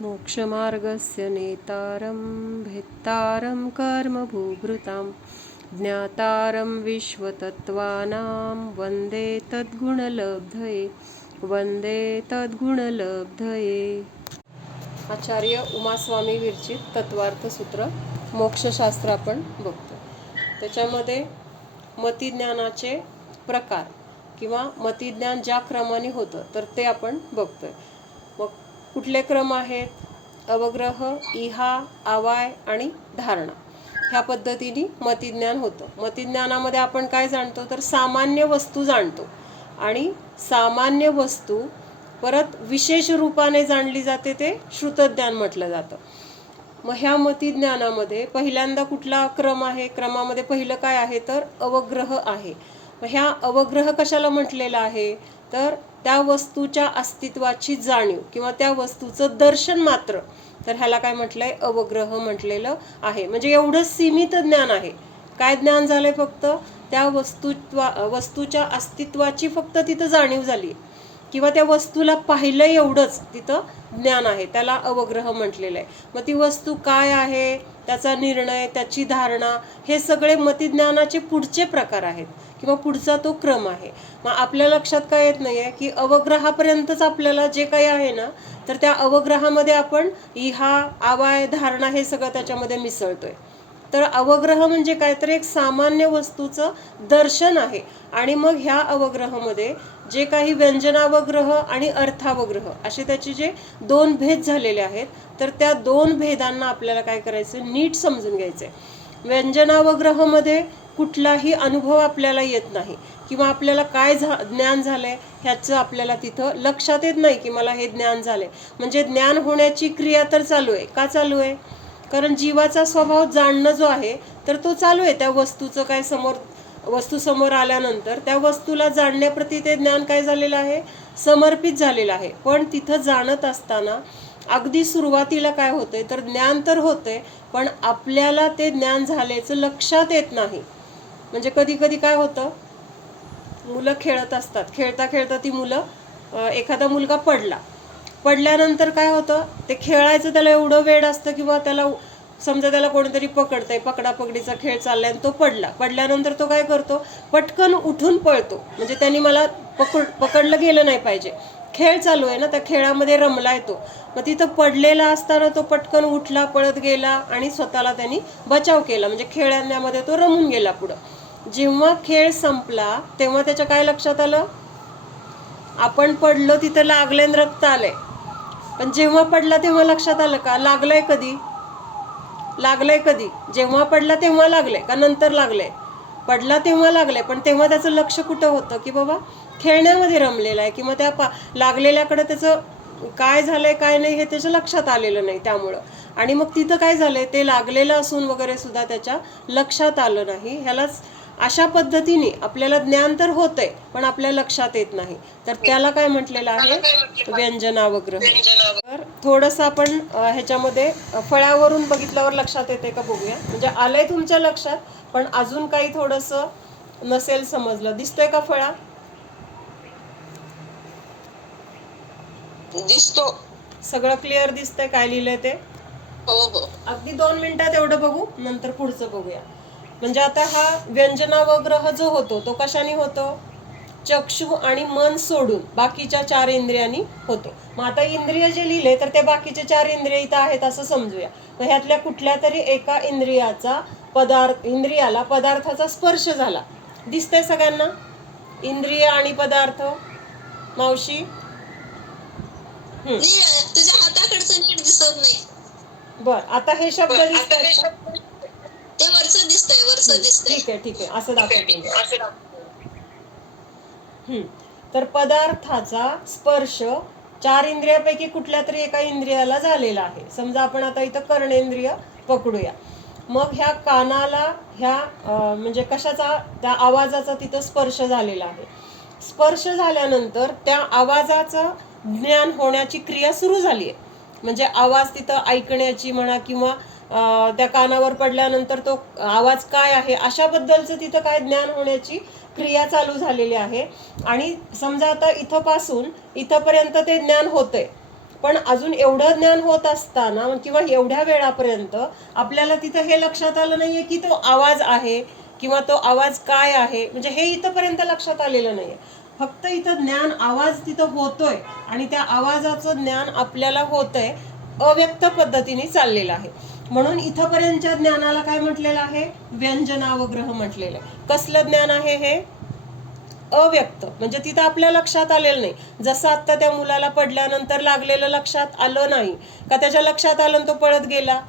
मोक्षमार्गस्य नेतारं भेत्तारं कर्मभूभृतां ज्ञातारं विश्वतत्त्वानां वन्दे तद्गुणलब्धये वन्दे तद्गुणलब्धये। आचार्य उमास्वामी विरचित तत्वार्थसूत्र मोक्षशास्त्र आपण बघतो। त्याच्यामध्ये मतिज्ञानाचे प्रकार किंवा मतिज्ञान ज्या क्रमाने होतं तर ते आपण बघतोय। मग कुठले क्रम आहेत? अवग्रह, इहा, आवाय आणि धारणा ह्या पद्धतीने मतिज्ञान होतं। मतिज्ञानामध्ये आपण काय जाणतो तर सामान्य वस्तू जाणतो आणि सामान्य वस्तू परत विशेष रूपाने जाणली जाते ते श्रुतज्ञान म्हटलं जातं। मग ह्या मतिज्ञानामध्ये पहिल्यांदा कुठला क्रम आहे? क्रमामध्ये पहिलं काय आहे तर अवग्रह आहे। मग ह्या अवग्रह कशाला म्हटलेला आहे तर त्या वस्तूच्या अस्तित्वाची जाणीव किंवा त्या वस्तूचं दर्शन मात्र, तर ह्याला काय म्हटलंय? अवग्रह म्हटलेलं आहे। म्हणजे एवढं सीमित ज्ञान आहे। काय ज्ञान झालंय? फक्त त्या वस्तूच्या अस्तित्वाची फक्त तिथं जाणीव झाली किंवा त्या वस्तूला पाहिलं एवढंच तिथं ज्ञान आहे, त्याला अवग्रह म्हटलेलं आहे। मग ती वस्तू काय आहे, त्याचा निर्णय, त्याची धारणा, हे सगळे मतिज्ञानाचे पुढचे प्रकार आहेत किंवा पुढचा तो क्रम आहे। मग आपल्या लक्षात काय येत नाहीये की अवग्रहापर्यंतच आपल्याला जे काही आहे ना तर त्या अवग्रहामध्ये आपण इहा, आवाय, धारणा हे सगळं त्याच्यामध्ये मिसळतोय। तर अवग्रह म्हणजे काय तर एक सामान्य वस्तूचं दर्शन आहे। आणि मग ह्या अवग्रहामध्ये जे काही व्यंजनावग्रह आणि अर्थावग्रह असे त्याचे जे दोन भेद झालेले आहेत तर त्या दोन भेदांना आपल्याला काय करायचं, नीट समजून घ्यायचंय। व्यंजनावग्रहामध्ये कुठलाही अनुभव आपल्याला येत नाही किंवा आपल्याला काय ज्ञान झालंय ह्याचं आपल्याला तिथं लक्षात येत नाही की मला हे ज्ञान झालंय। म्हणजे ज्ञान होण्याची क्रिया तर चालू आहे। का चालू आहे? कारण जीवाचा स्वभाव जाणणं जो आहे तर तो चालू आहे। त्या वस्तूचं काय वस्तू समोर आल्यानंतर त्या वस्तूला जाणण्याप्रती ते ज्ञान काय झालेलं आहे, समर्पित झालेलं आहे। पण तिथं जाणत असताना अगदी सुरुवातीला काय होतंय तर ज्ञान तर होतंय पण आपल्याला ते ज्ञान झाल्याचं लक्षात येत नाही। म्हणजे कधी कधी काय होतं, मुलं खेळत असतात, खेळता खेळता ती मुलं एखादा मुलगा पडल्यानंतर काय होतं, ते खेळायचं त्याला एवढं वेड असतं किंवा त्याला समजा त्याला कोणीतरी पकडतंय, पकडापकडीचा खेळ चाललाय आणि तो पडल्यानंतर तो काय करतो, पटकन उठून पळतो। म्हणजे त्यांनी मला पकडलं गेलं नाही पाहिजे, खेळ चालू आहे ना, त्या खेळामध्ये रमलाय तो। मग तिथं पडलेला असताना तो पटकन उठला, पळत गेला आणि स्वतःला त्यांनी बचाव केला, म्हणजे खेळण्यामध्ये तो रमून गेला पुढं। जेव्हा खेळ संपला तेव्हा त्याच्या काय लक्षात आलं, आपण पडलो, तिथं लागलंय, रक्त आलंय। पण जेव्हा पडला तेव्हा लक्षात आलं का लागलंय कधी? जेव्हा पडला तेव्हा लागलंय का नंतर लागलंय? पडला तेव्हा लागलंय, पण तेव्हा त्याचं लक्ष कुठं होतं की बाबा खेळण्यामध्ये रमलेला आहे किंवा त्या लागलेल्याकडे त्याचं काय झालंय काय नाही हे त्याच्या लक्षात आलेलं नाही त्यामुळं। आणि मग तिथं काय झालंय, ते लागलेलं असून वगैरे सुद्धा त्याच्या लक्षात आलं नाही। ह्यालाच अशा पद्धतीने आपल्याला ज्ञान तर होतंय पण आपल्या लक्षात येत नाही, तर त्याला काय म्हटलेलं आहे, व्यंजनावग्रह। तर थोडंसं आपण ह्याच्यामध्ये फळ्यावरून बघितल्यावर लक्षात येते का बघूया। म्हणजे आलंय तुमच्या लक्षात पण अजून काही थोडंसं नसेल समजलं। दिसतोय का फळा? दिसतो। सगळं क्लिअर दिसतंय काय लिहिलंय ते? हो हो। अगदी 2 मिनिटात एवढं बघू, नंतर पुढचं बघूया। म्हणजे आता हा व्यंजनावग्रह जो होतो तो कशाने होतो, चक्षु आणि मन सोडून बाकीच्या 4 इंद्रियांनी होतो। मग आता इंद्रिय जे लिहिले तर ते बाकीचे 4 इंद्रिय इथं आहेत असं समजूया। मग ह्यातल्या कुठल्या तरी एका इंद्रियाला पदार्थाचा स्पर्श झाला, दिसतंय सगळ्यांना? इंद्रिय आणि पदार्थ, मावशी? तुझ्या हाताकडचं नीट दिसत नाही। बर, आता हे शब्द दिसतात का? ते वरचं दिसतंय। ठीक आहे असं दाखवते। तर पदार्थाचा स्पर्श 4 इंद्रियापैकी कुठल्या तरी एका इंद्रियाला झालेला आहे। समजा आपण आता इथं कर्णेंद्रिय पकडूया। मग ह्या कानाला ह्या म्हणजे कशाचा, त्या आवाजाचा तिथं स्पर्श झालेला आहे। स्पर्श झाल्यानंतर त्या आवाजाचं ज्ञान होण्याची क्रिया सुरू झाली आहे। म्हणजे आवाज तिथं ऐकण्याची म्हणा किंवा त्या कानावर पडल्यानंतर तो आवाज काय आहे अशाबद्दलचं तिथं काय ज्ञान होण्याची क्रिया चालू झालेली आहे। आणि समजा आता इथपासून इथपर्यंत ते ज्ञान होतंय पण अजून एवढं ज्ञान होत असताना किंवा एवढ्या वेळापर्यंत आपल्याला तिथं हे लक्षात आलं नाहीये की तो आवाज आहे किंवा तो आवाज काय आहे, म्हणजे हे इथंपर्यंत लक्षात आलेलं नाहीये. फक्त इथं ज्ञान आवाज तिथं होतोय आणि त्या आवाजाचं ज्ञान आपल्याला होतंय, अव्यक्त पद्धतीने चाललेलं आहे. म्हणून इथंपर्यंतच्या ज्ञानाला काय म्हटलेलं आहे? व्यंजनावग्रह म्हटलेलं आहे. कसलं ज्ञान आहे हे? अव्यक्त, म्हणजे तिथं आपल्या लक्षात आलेलं नाही. जसं आता त्या मुलाला पडल्यानंतर लागलेलं लक्षात आलं नाही का, त्याच्या लक्षात आलं तो पळत गेला,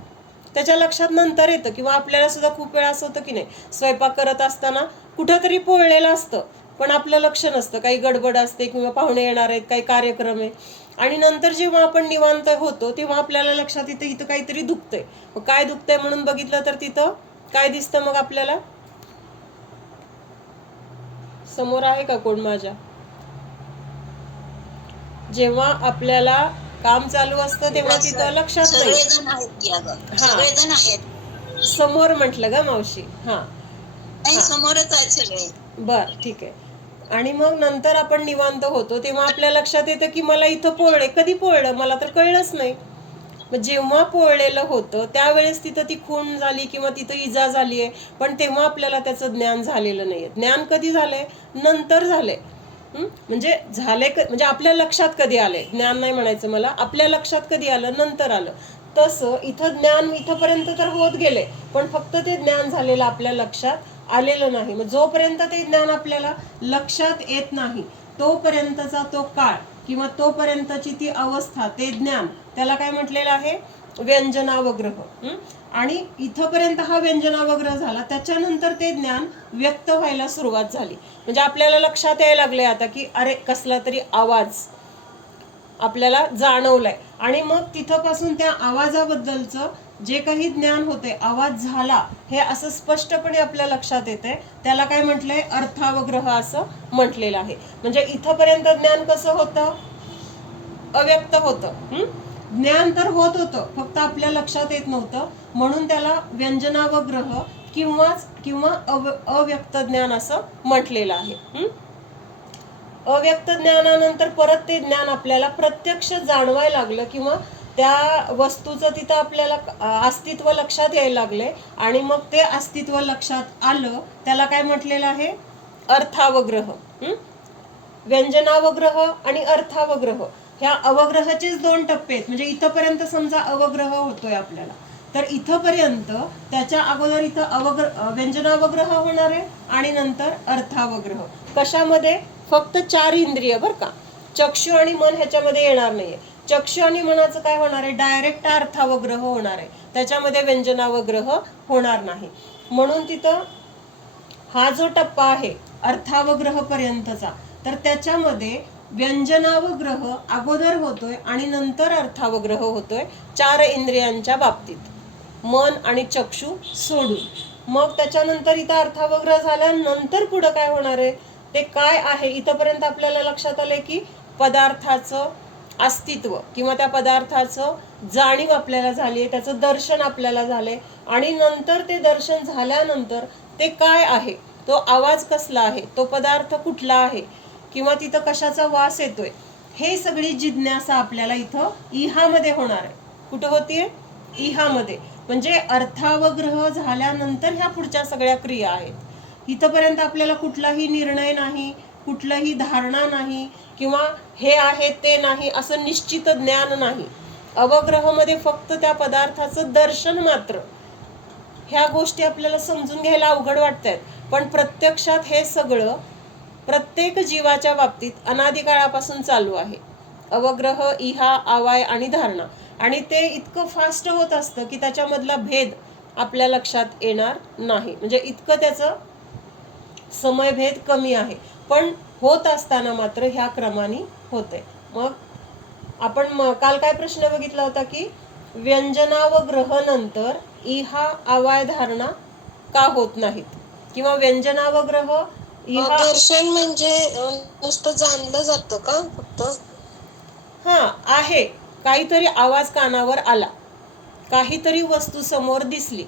त्याच्या लक्षात नंतर येतं. किंवा आपल्याला सुद्धा खूप वेळा असं होतं की नाही, स्वयंपाक करत असताना कुठंतरी पोळलेलं असतं पण आपलं लक्ष नसतं, काही गडबड असते किंवा पाहुणे येणार आहेत, काही कार्यक्रम आहे, आणि नंतर जेव्हा आपण निवांत होतो तेव्हा आपल्याला लक्षात येतं इथं काहीतरी दुखतंय. मग काय दुखतंय म्हणून बघितलं तर तिथं काय दिसतं मग आपल्याला? समोर आहे का कोण माझ्या? जेव्हा आपल्याला काम चालू असतं तेव्हा तिथं लक्षात नाही. सगळेजण आहेत समोर म्हटलं ग मावशी. हा, समोरच आहेत सगळे. बर, ठीक आहे. आणि मग नंतर आपण निवांत होतो तेव्हा आपल्या लक्षात येतं की मला इथं पोळले. कधी पोळलं मला तर कळलंच नाही. मग जेव्हा पोळलेलं होतं त्यावेळेस तिथं ती खून झाली किंवा तिथं इजा झाली आहे, पण तेव्हा आपल्याला त्याचं ज्ञान झालेलं नाहीये. ज्ञान कधी झालंय? नंतर झालंय. म्हणजे झाले म्हणजे आपल्या लक्षात कधी आले, ज्ञान नाही म्हणायचं मला, आपल्या लक्षात कधी आलं? नंतर आलं. तसं इथं ज्ञान इथंपर्यंत तर होत गेले, पण फक्त ते ज्ञान झालेलं आपल्या लक्षात आलेलं नाही. मग जोपर्यंत ते ज्ञान आपल्याला लक्षात येत नाही तोपर्यंतचा तो काळ किंवा तोपर्यंतची ती अवस्था, ते ज्ञान, त्याला काय म्हटलेलं आहे? व्यंजनावग्रह. आणि इथंपर्यंत हा व्यंजनावग्रह झाला, त्याच्यानंतर ते ज्ञान व्यक्त व्हायला सुरुवात झाली. म्हणजे आपल्याला लक्षात यायला लागले आता की अरे कसला तरी आवाज आपल्याला जाणवलाय, आणि मग तिथपासून त्या आवाजाबद्दलचं जे काही ज्ञान होते, आवाज झाला हे असं स्पष्टपणे आपल्या लक्षात येते, त्याला काय म्हटलंय? अर्थावग्रह असं म्हटलेलं आहे. म्हणजे इथंपर्यंत ज्ञान कसं होतं? अव्यक्त होतं. ज्ञान तर होत होतं, फक्त आपल्या लक्षात येत नव्हतं, म्हणून त्याला व्यंजनावग्रह किंवा अव्यक्त ज्ञान असं म्हटलेलं आहे. अव्यक्त ज्ञानानंतर परत ते ज्ञान आपल्याला प्रत्यक्ष जाणवायला लागलं किंवा त्या वस्तूचं तिथं आपल्याला अस्तित्व लक्षात यायला लागले, आणि मग ते अस्तित्व लक्षात आलं त्याला काय म्हटलेलं आहे? अर्थावग्रह. व्यंजनावग्रह आणि अर्थावग्रह ह्या अवग्रहाचेच दोन टप्पे आहेत. म्हणजे इथंपर्यंत समजा अवग्रह होतोय आपल्याला, तर इथंपर्यंत त्याच्या अगोदर इथं व्यंजनावग्रह होणार आहे आणि नंतर अर्थावग्रह. कशामध्ये? फक्त 4 इंद्रिय बर का, चक्षु आणि मन ह्याच्यामध्ये येणार नाहीये. चक्षु आणि मनाचं काय होणार आहे? डायरेक्ट अर्थावग्रह होणार आहे, त्याच्यामध्ये व्यंजनावग्रह होणार नाही. म्हणून तिथं हा जो टप्पा आहे अर्थावग्रह पर्यंतचा, तर त्याच्यामध्ये व्यंजनावग्रह अगोदर होतोय आणि नंतर अर्थावग्रह होतोय 4 इंद्रियांच्या बाबतीत, मन आणि चक्षु सोडून. मग त्याच्यानंतर इथं अर्थावग्रह झाल्यानंतर पुढं काय होणार आहे? ते काय आहे? इथंपर्यंत आपल्याला लक्षात आलंय की पदार्थाचं अस्तित्व किंवा त्या पदार्थाचं जाणीव आपल्याला झाली आहे, त्याचं दर्शन आपल्याला झालंय, आणि नंतर ते दर्शन झाल्यानंतर ते काय आहे, तो आवाज कसला आहे, तो पदार्थ कुठला आहे, किंवा तिथं कशाचा वास येतोय, हे सगळी जिज्ञासा आपल्याला इथं इहामध्ये होणार आहे. कुठं होतीये? इहामध्ये. म्हणजे अर्थावग्रह झाल्यानंतर ह्या पुढच्या सगळ्या क्रिया आहेत. इथंपर्यंत आपल्याला कुठलाही निर्णय नाही, कुठलंही धारणा नाही, किंवा हे आहे ते नाही असं निश्चित ज्ञान नाही. अवग्रहामध्ये फक्त त्या पदार्थाचं दर्शन मात्र. ह्या गोष्टी आपल्याला समजून घ्यायला अवघड वाटतात, पण प्रत्यक्षात हे सगळं प्रत्येक जीवाच्या बाबतीत अनादिकाळापासून चालू आहे. अवग्रह, इहा, आवाय आणि धारणा, आणि ते इतकं फास्ट होत असतं की त्याच्यामधला भेद आपल्या लक्षात येणार नाही. म्हणजे इतकं त्याचं समयभेद कमी आहे, पण होत असताना मात्र ह्या क्रमाने होते. मग आपण काल काय प्रश्न बघितला होता की व्यंजनावग्रह नंतर इहा, आवाय, धारणा का होत नाहीत, किंवा व्यंजनावग्रह इहा. दर्शन म्हणजे नुसतं जाणलं जातं का फक्त? हा आहे, काहीतरी आवाज कानावर आला, काहीतरी वस्तू समोर दिसली,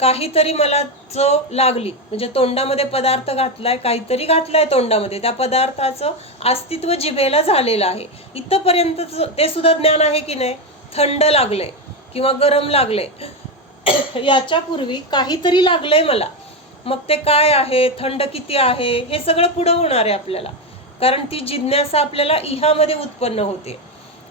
काहीतरी मला चव लागली, म्हणजे तोंडामध्ये पदार्थ घातलाय, काहीतरी घातलाय तोंडामध्ये, त्या पदार्थाचं अस्तित्व जिभेला झालेलं आहे, इथपर्यंत ते सुद्धा ज्ञान आहे की नाही. थंड लागलंय किंवा गरम लागलंय, याच्यापूर्वी काहीतरी लागलंय मला, मग ते काय आहे, थंड किती आहे, हे सगळं पुढं होणार आहे आपल्याला, कारण ती जिज्ञासा आपल्याला इहामध्ये उत्पन्न होते.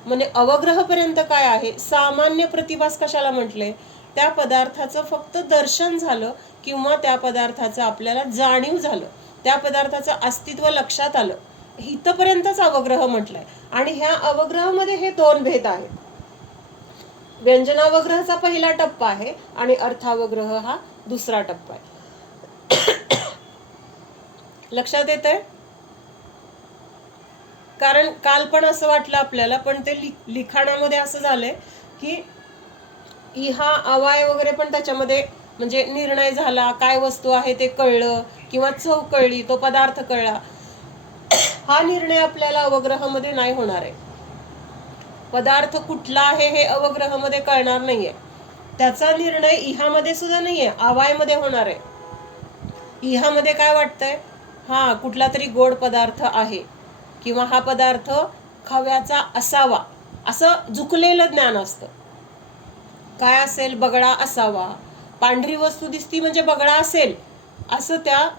म्हणजे अवग्रहपर्यंत काय आहे, सामान्य प्रतिभास कशाला म्हटले, त्या पदार्थाचं फक्त दर्शन झालं किंवा त्या पदार्थाचं आपल्याला जाणीव झालं, त्या पदार्थाचं अस्तित्व लक्षात आलं, इथपर्यंतच अवग्रह म्हटलंय. आणि ह्या अवग्रहामध्ये हे दोन भेद आहेत. व्यंजनावग्रहचा पहिला टप्पा आहे आणि अर्थावग्रह हा दुसरा टप्पा आहे. लक्षात येतंय. कारण काल पण असं वाटलं आपल्याला, पण ते लिखाणामध्ये असं झालंय की इहा अवाय वगैरे पण त्याच्यामध्ये म्हणजे निर्णय झाला, काय वस्तू आहे ते कळलं किंवा चव कळली, तो पदार्थ कळला, हा निर्णय आपल्याला अवग्रहामध्ये नाही होणार आहे. पदार्थ कुठला आहे हे अवग्रहामध्ये कळणार नाहीये, त्याचा निर्णय इहामध्ये सुद्धा नाहीये, अवायमध्ये होणार आहे. इहामध्ये काय वाटतंय, हा कुठला तरी गोड पदार्थ आहे किंवा हा पदार्थ खव्याचा असावा, असं झुकलेलं ज्ञान असतं. काय असेल, बगडा असावा, पांढरी वस्तू दिसती म्हणजे बगडा असेल, असं त्या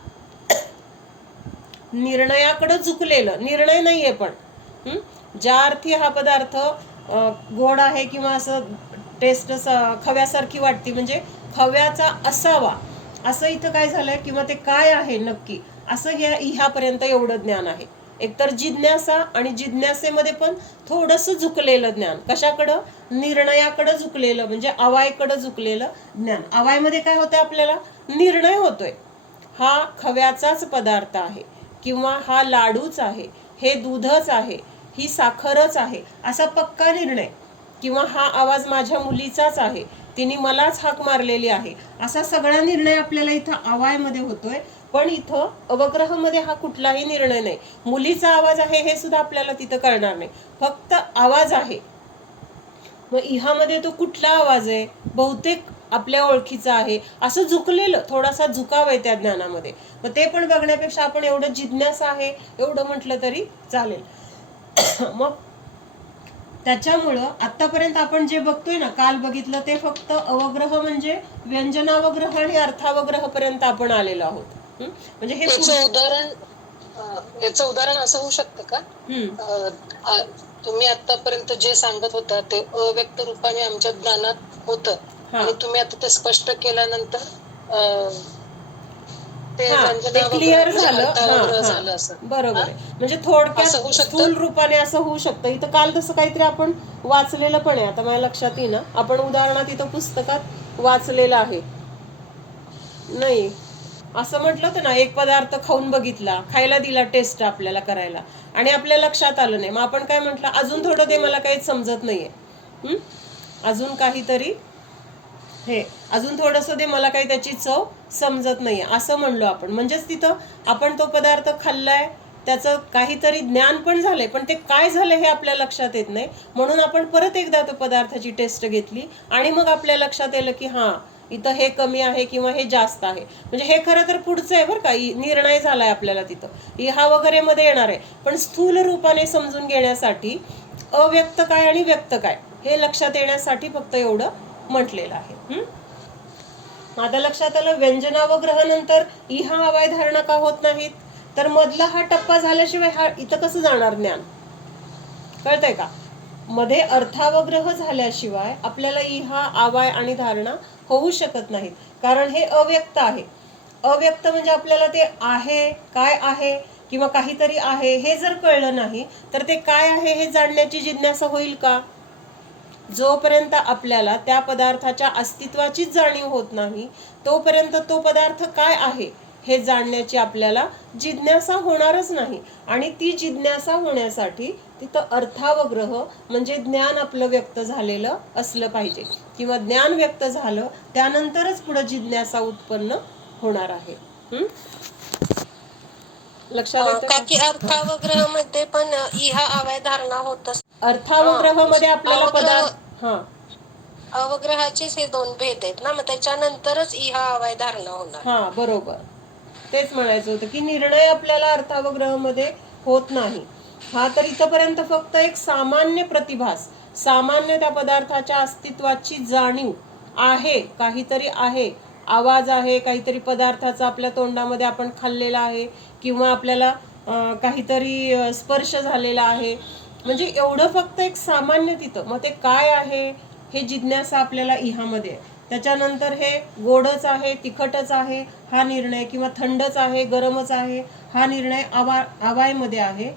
निर्णयाकडे झुकलेलं, निर्णय नाहीये पण ज्या अर्थी हा पदार्थ गोड आहे किंवा असं टेस्ट खव्यासारखी वाटते, म्हणजे खव्याचा असावा असं इथं काय झालंय, किंवा ते काय आहे नक्की असं ह्यापर्यंत एवढं ज्ञान आहे. एकतर जिज्ञासा, आणि जिज्ञासेमध्ये पण थोडंसं झुकलेलं ज्ञान, कशाकडं, निर्णयाकडं झुकलेलं, म्हणजे अवायकडं झुकलेलं ज्ञान. अवायमध्ये काय होतंय, आपल्याला निर्णय होतोय, हा खव्याचाच पदार्थ आहे किंवा हा लाडूच आहे, हे दूधच आहे, ही साखरच आहे, असा पक्का निर्णय, किंवा हा आवाज माझ्या मुलीचाच आहे, तिने मलाच हाक मारलेली आहे, असा सगळा निर्णय आपल्याला इथं अवायमध्ये होतोय. पण इथं अवग्रहामध्ये हा कुठलाही निर्णय नाही. मुलीचा आवाज आहे हे सुद्धा आपल्याला तिथं कळणार नाही, फक्त आवाज आहे. मग इहामध्ये तो कुठला आवाज आहे, बहुतेक आपल्या ओळखीचा आहे, असं झुकलेलं, थोडासा झुकाव आहे त्या ज्ञानामध्ये. मग ते पण बघण्यापेक्षा आपण एवढं जिज्ञासा आहे एवढं म्हटलं तरी चालेल. मग त्याच्यामुळं आतापर्यंत आपण जे बघतोय ना, काल बघितलं ते फक्त अवग्रह म्हणजे व्यंजनावग्रह आणि अर्थावग्रह पर्यंत आपण आलेलो आहोत. म्हणजे हे याचं उदाहरण असं होऊ शकतं का, तुम्ही आतापर्यंत जे सांगत होता ते अव्यक्त रूपाने आमच्या ज्ञानात होतं आणि तुम्ही आता ते स्पष्ट केल्यानंतर ते क्लिअर झालं. बरोबर आहे. म्हणजे थोडक्यात स्थूल रूपाने असं होऊ शकतं. इथं काल तसं काहीतरी आपण वाचलेलं पण आहे, आता माझ्या लक्षात येईना, आपण उदाहरणात इथं पुस्तकात वाचलेलं आहे नाही, असं म्हटलं होतं ना, एक पदार्थ खाऊन बघितला, खायला दिला टेस्ट आपल्याला करायला, आणि आपल्या लक्षात आलं नाही, मग आपण काय म्हटलं, अजून थोडं ते मला काहीच समजत नाहीये, अजून काहीतरी हे अजून थोडंसं दे, मला काही त्याची चव समजत नाहीये, असं म्हणलो आपण. म्हणजेच तिथं आपण तो पदार्थ खाल्लाय, त्याचं काहीतरी ज्ञान पण झालंय, पण ते काय झालंय हे आपल्या लक्षात येत नाही, म्हणून आपण परत एकदा तो पदार्थाची टेस्ट घेतली आणि मग आपल्या लक्षात येलं की हां, इथं हे कमी आहे किंवा हे जास्त आहे. म्हणजे हे खरं तर पुढचं आहे बरं का, निर्णय झालाय आपल्याला तिथं, हा वगैरे मध्ये येणार आहे. पण स्थूल रूपाने समजून घेण्यासाठी अव्यक्त काय आणि व्यक्त काय हे लक्षात येण्यासाठी फक्त एवढं म्हटलेलं आहे. आता लक्षात आलं, व्यंजनावग्रहानंतर इहा अवाय धारणा का होत नाहीत, तर मधला हा टप्पा झाल्याशिवाय हा इथं कसं जाणार ज्ञान, कळतंय का. मध्ये अर्थावग्रह झाल्याशिवाय आपल्याला इहा आवाय आणि धारणा होऊ शकत नाहीत, कारण हे अव्यक्त आहे. अव्यक्त म्हणजे आपल्याला ते आहे, काय आहे किंवा काहीतरी आहे हे जर कळलं नाही तर ते काय आहे हे जाणण्याची जिज्ञासा होईल का. जोपर्यंत आपल्याला त्या पदार्थाच्या अस्तित्वाचीच जाणीव होत नाही तोपर्यंत तो पदार्थ काय आहे हे जाणण्याची आपल्याला जिज्ञासा होणारच नाही. आणि ती जिज्ञासा होण्यासाठी तिथं अर्थावग्रह म्हणजे ज्ञान आपलं व्यक्त झालेलं असलं पाहिजे, किंवा ज्ञान व्यक्त झालं त्यानंतरच पुढे जिज्ञासा उत्पन्न होणार आहे. लक्षात येतं का? अर्थावग्रह मध्ये पण इहा अवाय धारणा होत. अर्थावग्रह मध्ये आपल्याला पदार्थ अवग्रहाचेच हे दोन भेद आहेत ना, मग त्याच्यानंतरच इहा अवाय धारणा होणार. हा बरोबर, तेच म्हणायचं होतं की निर्णय आपल्याला अर्थावग्रहामध्ये होत नाही. हा तर इथपर्यंत फक्त एक सामान्य प्रतिभास, सामान्य त्या पदार्थाच्या अस्तित्वाची जाणीव आहे, काहीतरी आहे, आवाज आहे, काहीतरी पदार्थाचा आपल्या तोंडामध्ये आपण खाल्लेला आहे, किंवा आपल्याला काहीतरी स्पर्श झालेला आहे, म्हणजे एवढं फक्त एक सामान्य तिथं. मग ते काय आहे हे जिज्ञासा आपल्याला इहामध्ये आहे. त्याच्यानंतर हे गोडच आहे, तिखटच आहे हा निर्णय, किंवा थंडच आहे, गरमच आहे हा निर्णय आवायमध्ये आहे.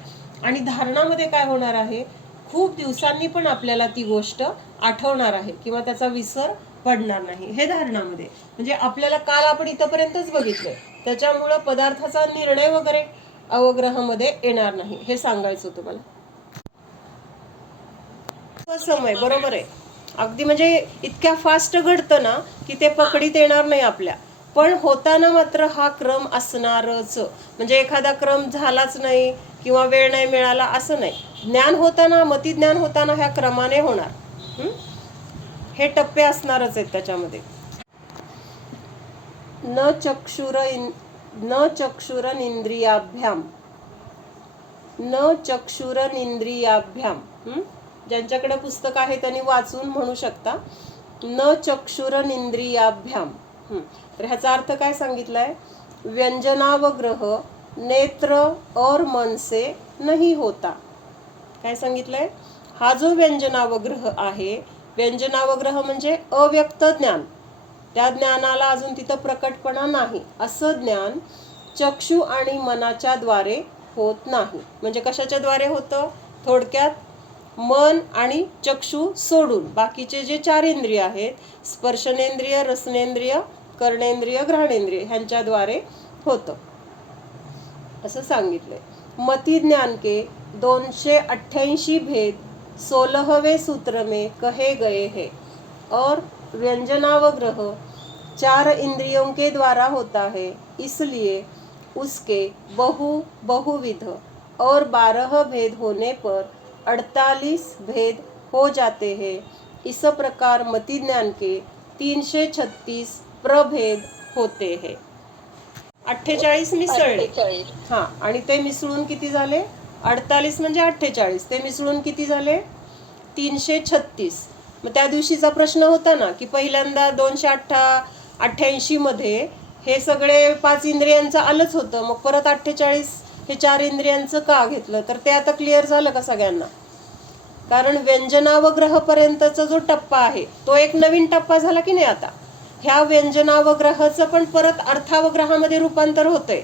आणि धारणामध्ये काय होणार आहे, खूप दिवसांनी पण आपल्याला ती गोष्ट आठवणार आहे किंवा त्याचा विसर पडणार नाही, हे धारणामध्ये. म्हणजे आपल्याला काल आपण इथपर्यंतच बघितलंय, त्याच्यामुळं पदार्थाचा निर्णय वगैरे अवग्रहामध्ये येणार नाही, हे सांगायचं होतं मला. समय बरोबर आहे अगदी, म्हणजे इतक्या फास्ट घडतं ना की ते पकडीत येणार नाही आपल्या, पण होताना मात्र हा क्रम असणारच. म्हणजे एखादा क्रम झालाच नाही किंवा वेळ नाही मिळाला असं नाही. ज्ञान होताना, मतिज्ञान होताना ह्या क्रमाने होणार. हे टप्पे असणारच आहेत त्याच्यामध्ये. न चक्षुरनिंद्रियाभ्याम, न चक्षुरनिंद्रियाभ्याम. ज्यांच्याकडे पुस्तक आहे त्यांनी वाचून म्हणू शकता, न चक्षुरनिंद्रियाभ्याम. तर ह्याचा अर्थ काय सांगितलाय, व्यंजनावग्रह नेत्र और मन से नहीं होता. काय सांगितलंय, हा जो व्यंजनावग्रह आहे, व्यंजनावग्रह म्हणजे अव्यक्त ज्ञान, त्या ज्ञानाला अजून तिथं प्रकटपणा नाही, असं ज्ञान चक्षु आणि मनाच्या द्वारे होत नाही. म्हणजे कशाच्या द्वारे होतं, थोडक्यात मन आणि चक्षु सोडून बाकीचे जे 4 इंद्रिय आहेत, स्पर्शनेंद्रिय, रसनेंद्रिय, कर्णेंद्रिय, घ्राणेंद्रिय, ह्यांच्याद्वारे होतं असं सांगितलंय. मतिज्ञान के 288 भेद 16वें सूत्र में कहे गए हैं और व्यंजनावग्रह 4 इंद्रियों के द्वारा होता है, इसलिए उसके बहुविध और 12 भेद होने पर 48 भेद हो जाते हैं. इस प्रकार मतिज्ञान के 336 प्रभेद होते हैं. 48 मिसळले. हा, आणि ते मिसळून किती झाले, 48 म्हणजे 48, ते मिसळून किती झाले, 336. मग त्या दिवशीचा प्रश्न होता ना की पहिल्यांदा 288 मध्ये हे सगळे 5 इंद्रियांचं आलंच होतं, मग परत 48 हे 4 इंद्रियांचं का घेतलं, तर ते आता क्लिअर झालं का सगळ्यांना. कारण व्यंजनावग्रह पर्यंतचा जो टप्पा आहे तो एक नवीन टप्पा झाला की नाही. आता ह्या व्यंजनावग्रहाचं पण परत अर्थावग्रहामध्ये रूपांतर होतंय.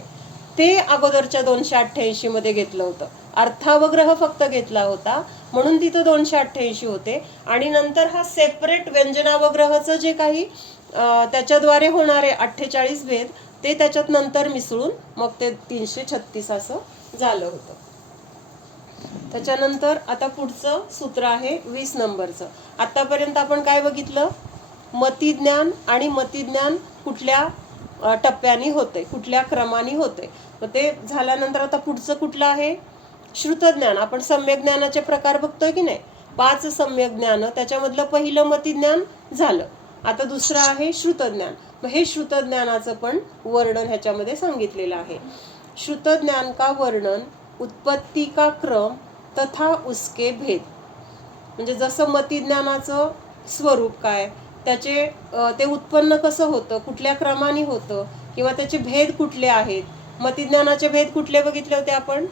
ते अगोदरच्या 288 मध्ये घेतलं होतं, अर्थावग्रह फक्त घेतला होता म्हणून तिथं 288 होते. आणि नंतर हा सेपरेट व्यंजनावग्रहाचं जे काही त्याच्याद्वारे होणारे 48 भेद, ते त्याच्यात नंतर मिसळून मग ते 336 असं झालं होतं. त्याच्यानंतर आता पुढचं सूत्र आहे 20 नंबरचं. आतापर्यंत आपण काय बघितलं, मतिज्ञान, आणि मतिज्ञान कुठल्या टप्प्याने होते, कुठल्या क्रमाने होते. मग ते झाल्यानंतर आता पुढचं कुठलं आहे, श्रुतज्ञान. आपण सम्यक ज्ञानाचे प्रकार बघतोय की नाही, 5 सम्यक ज्ञान, त्याच्यामधलं पहिलं मतिज्ञान झालं. आता दुसरं आहे श्रुतज्ञान. मग हे श्रुतज्ञानाचं पण वर्णन ह्याच्यामध्ये सांगितलेलं आहे. श्रुतज्ञान का वर्णन, उत्पत्ती का क्रम तथा उसके भेद. म्हणजे जसं मतिज्ञानाचं स्वरूप काय, त्याचे ते उत्पन्न कसं होतं, कुठल्या क्रमाने होतं, किंवा त्याचे भेद कुठले आहेत. मतिज्ञानाचे भेद कुठले बघितले होते आपण,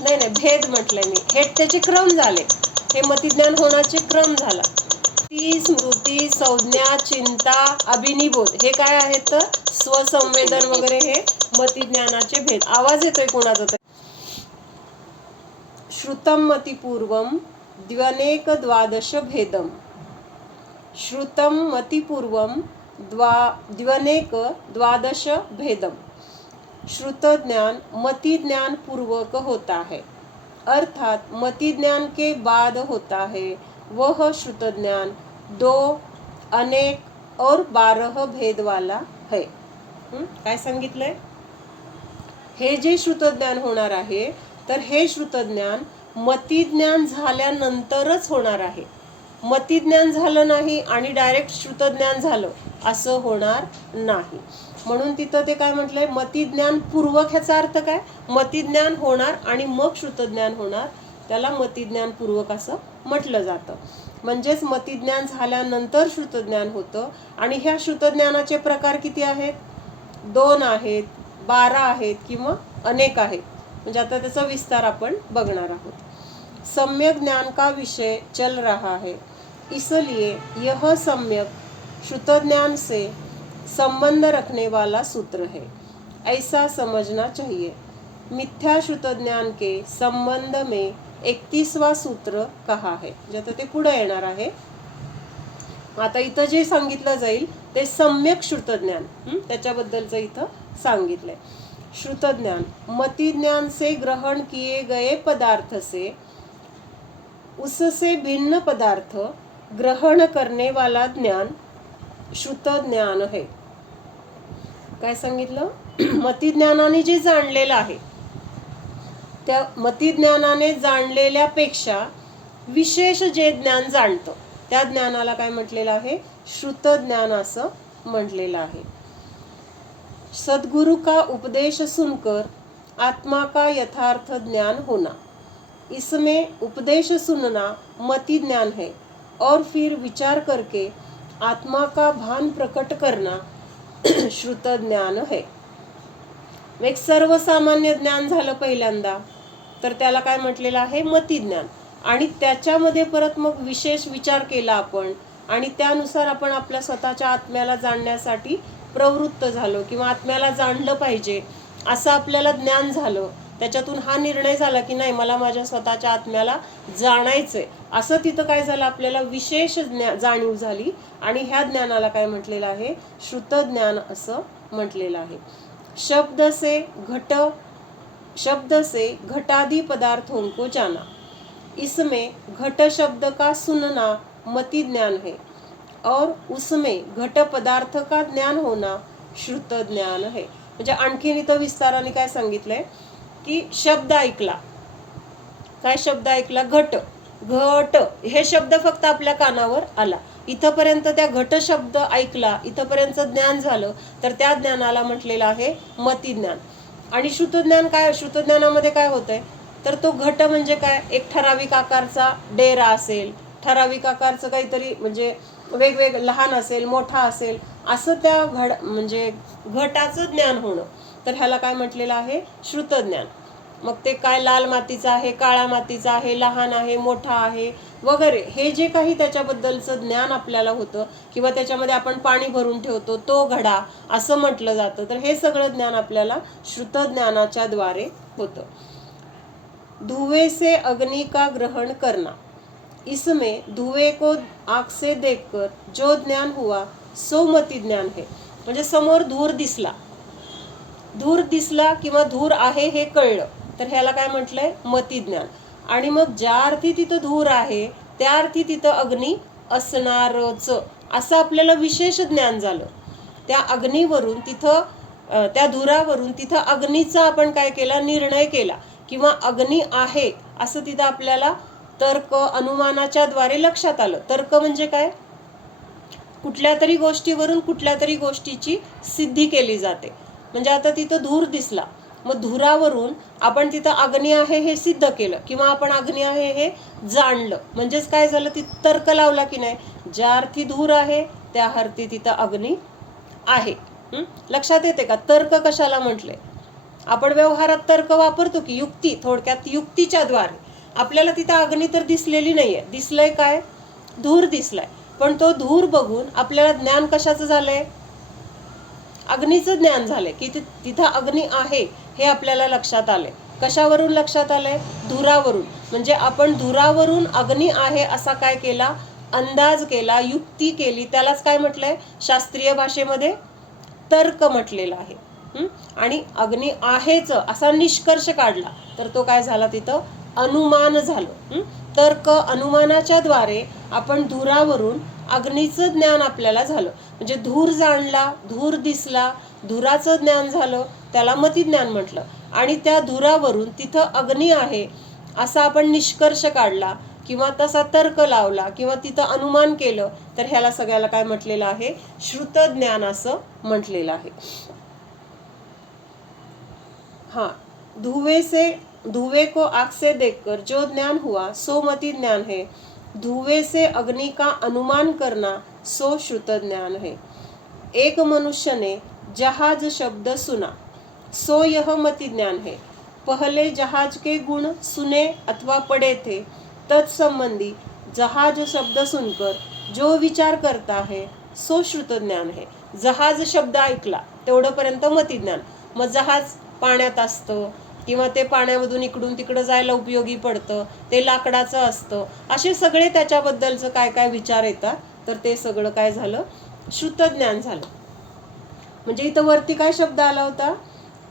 नाही भेद म्हटलंय मी, हे त्याचे क्रम झाले, हे मतिज्ञान होण्याचे क्रम झाला. ती स्मृती, संज्ञा, चिंता, अभिनिबोध, हे काय आहेत तर स्वसंवेदन वगैरे, हे मतिज्ञानाचे भेद. आवाज येतोय कोणाचा तरी. श्रुतम मतिपूर्वम द्व्यनेक द्वादश भेदम, श्रुतम मतिपूर्वम द्व्यनेक द्वादश भेदम. श्रुत ज्ञान मतिज्ञान पूर्वक होता है, अर्थात मतिज्ञान के बाद होता है वह श्रुत ज्ञान 2, अनेक और 12 भेद वाला है. काय सांगितलंय, हे जे श्रुतज्ञान होणार आहे तर हे श्रुतज्ञान मतिज्ञान झाल्यानंतरच होणार आहे. मतिज्ञान झालं नाही आणि डायरेक्ट श्रुतज्ञान झालं असं होणार नाही. म्हणून तिथं ते काय म्हटलंय, मतिज्ञान पूर्वक. ह्याचा अर्थ काय, मतिज्ञान होणार आणि मग श्रुतज्ञान होणार, त्याला मतिज्ञान पूर्वक असं म्हटलं जातं. म्हणजेच मतिज्ञान झाल्यानंतर श्रुतज्ञान होतं. आणि ह्या श्रुतज्ञानाचे प्रकार किती आहेत, 2 आहेत, 12 आहेत किंवा अनेक आहेत. म्हणजे आता त्याचा विस्तार आपण बघणार आहोत. सम्यक ज्ञान का विषय चल रहा है, इसलिए यह सम्यक श्रुतज्ञान से संबंध रखने वाला सूत्र है, ऐसा समझना चाहिए. मिथ्या श्रुतज्ञान के संबंध में 31वां सूत्र कहा है. म्हणजे आता ते पुढे येणार आहे. आता इथं जे सांगितलं जाईल ते सम्यक श्रुतज्ञान, त्याच्याबद्दलचं इथं सांगितलंय. श्रुतज्ञान मतिज्ञान से ग्रहण किए गए पदार्थ से उससे भिन्न पदार्थ ग्रहण करने वाला ज्ञान श्रुतज्ञान है. काय सांगितलं, मतिज्ञानाने जे जाणलेलं आहे त्या मतिज्ञानाने जाणलेल्यापेक्षा विशेष जे ज्ञान जाणतं त्या ज्ञानाला काय म्हटलेलं आहे, श्रुतज्ञान असं म्हटलेलं आहे. सद्गुरु का उपदेश सुनकर आत्मा का यथार्थ ज्ञान होना, इसमें उपदेश सुनना मति ज्ञान है और फिर विचार करके आत्मा का भान प्रकट करना श्रुत ज्ञान है. एक सर्वसामान्य ज्ञान झालं पहिल्यांदा, तर त्याला काय म्हटलेलं आहे, मति ज्ञान. आणि त्याच्यामध्ये परत मग विशेष विचार केला आपण आणि त्यानुसार आपण आपल्या स्वतःच्या आत्म्याला जाणण्यासाठी प्रवृत्त झालो किंवा आत्म्याला जाणलं पाहिजे असं आपल्याला ज्ञान झालं. त्याच्यातून हा निर्णय झाला की नाही, मला माझ्या स्वतःच्या आत्म्याला जाणायचंय, असं तिथं काय झालं, आपल्याला विशेष जाणीव झाली आणि ह्या ज्ञानाला काय म्हटलेलं आहे, श्रुत ज्ञान असं म्हटलेलं आहे. शब्द से घटादि पदार्थों को जाना, इसमें घट शब्द का सुनना मति ज्ञान है और उसमें घट पदार्थ का ज्ञान होना श्रुत ज्ञान है. म्हणजे आणखीन इथं विस्ताराने काय सांगितलंय की शब्द ऐकला, काय शब्द ऐकला, घट. घट हे शब्द फक्त आपल्या कानावर आला, इथपर्यंत त्या घट शब्द ऐकला, इथपर्यंत ज्ञान झालं, तर त्या ज्ञानाला म्हटलेलं आहे मति ज्ञान. आणि श्रुतज्ञान काय, श्रुतज्ञानामध्ये काय होतंय, तर तो घट म्हणजे काय, एक ठराविक आकारचा डेरा असेल, ठराविक आकारचं काहीतरी म्हणजे वेगवेगळं लहान असेल मोठा असेल असं त्या म्हणजे घटाचं ज्ञान होणं, तर ह्याला काय म्हटलेलं आहे, श्रुतज्ञान. मग ते काय लाल मातीचं आहे, काळ्या मातीचं आहे, लहान आहे, मोठा आहे वगैरे, हे जे काही त्याच्याबद्दलचं ज्ञान आपल्याला होतं किंवा त्याच्यामध्ये आपण पाणी भरून ठेवतो तो घडा असं म्हटलं जातं, तर हे सगळं ज्ञान आपल्याला श्रुतज्ञानाच्या द्वारे होतं. धुएं से अग्नि का ग्रहण करना, इसमें धुएं को आँख से देखकर जो ज्ञान हुआ सो मति ज्ञान है. म्हणजे समोर धूर दिसला किंवा धूर आहे हे कळलं, तर ह्याला काय म्हटलंय, मति ज्ञान. आणि मग ज्या अर्थी तिथं धूर आहे त्या अर्थी तिथं अग्नी असणारच असं आपल्याला विशेष ज्ञान झालं. त्या अग्नीवरून तिथं, त्या धुरावरून तिथं अग्नीचा आपण काय केला, निर्णय केला किंवा अग्नी आहे असं तिथं आपल्याला तर्क अनुमानाच्या द्वारे लक्षात आलं. तर्क म्हणजे काय, कुठल्या तरी गोष्टीवरून कुठल्या तरी गोष्टीची सिद्धी केली जाते. म्हणजे आता तिथं धूर दिसला, मग धुरावरून आपण तिथं अग्नी आहे हे सिद्ध केलं किंवा आपण अग्नी आहे हे जाणलं. म्हणजेच काय झालं, तिथं तर्क लावला की नाही, ज्या अर्थी धूर आहे त्या अर्थी तिथं अग्नी आहे. लक्षात येते का, तर्क कशाला म्हटलंय. आपण व्यवहारात तर्क वापरतो की युक्ती, थोडक्यात युक्तीच्या द्वारे. आपल्याला तिथं अग्नी तर दिसलेली नाहीये, दिसलंय काय, धूर दिसलाय, पण तो धूर बघून आपल्याला ज्ञान कशाचं झालंय, अग्नीचं ज्ञान झालंय की तिथं अग्नी आहे हे आपल्याला लक्षात आलंय. कशावरून लक्षात आलंय, धुरावरून. म्हणजे आपण धुरावरून अग्नी आहे असा काय केला, अंदाज केला, युक्ती केली, त्यालाच काय म्हटलंय शास्त्रीय भाषेमध्ये तर्क म्हटलेला आहे. आणि अग्नी आहेच असा निष्कर्ष काढला तर तो काय झाला, तिथं अनुमान झालं. तर्क अनुमानाच्या द्वारे आपण धुरावरून अग्नीचं ज्ञान आपल्याला झालं. म्हणजे धूर जाणला, धूर दिसला, धुराचं ज्ञान झालं, त्याला मति ज्ञान म्हटलं. आणि त्या धुरावरून तिथं अग्नी आहे असा आपण निष्कर्ष काढला किंवा तसा तर्क लावला किंवा तिथं अनुमान केलं तर ह्याला सगळ्याला काय म्हटलेलं आहे? श्रुतज्ञान असं म्हटलेलं आहे. हाँ, धुएं को आँख से देखकर जो ज्ञान हुआ सो मति ज्ञान है. धुएं से अग्नि का अनुमान करना सो श्रुत ज्ञान है. एक मनुष्य ने जहाज शब्द सुना सो यह मति ज्ञान है. पहले जहाज के गुण सुने अथवा पढ़े थे, तत्संबंधी जहाज शब्द सुनकर जो विचार करता है सो श्रुत ज्ञान है. जहाज शब्द ऐकला तेवढंपर्यंत मति ज्ञान. मग जहाज पाण्यात असतं किंवा ते पाण्यामधून इकडून तिकडं जायला उपयोगी पडतं, ते लाकडाचं असतं, असे सगळे त्याच्याबद्दलचं काय काय विचार येतात तर ते सगळं काय झालं? श्रुतज्ञान झालं. म्हणजे इथं वरती काय शब्द आला होता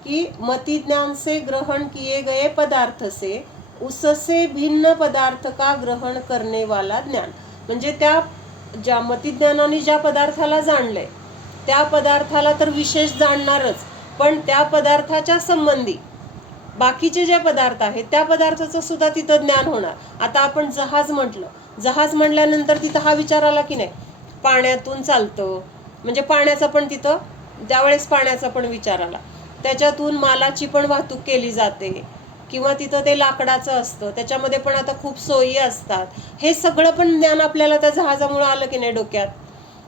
की मति ज्ञान से ग्रहण किए गए पदार्थ से उससे भिन्न पदार्थ का ग्रहण करने वाला ज्ञान. म्हणजे त्या ज्या मतिज्ञानाने ज्या पदार्थाला जाणलंय त्या पदार्थाला तर विशेष जाणणारच, पण त्या पदार्थाच्या संबंधी बाकीचे जे पदार्थ आहेत त्या पदार्थाचं सुद्धा तिथं ज्ञान होणार. आता आपण जहाज म्हटलं, जहाज म्हणल्यानंतर तिथं हा विचार आला की नाही, पाण्यातून चालतं, म्हणजे पाण्याचा पण तिथं त्यावेळेस पाण्याचा पण विचार आला. त्याच्यातून मालाची पण वाहतूक केली जाते किंवा तिथं ते लाकडाचं असतं, त्याच्यामध्ये पण आता खूप सोयी असतात. हे सगळं पण ज्ञान आपल्याला त्या जहाजामुळे आलं की नाही डोक्यात.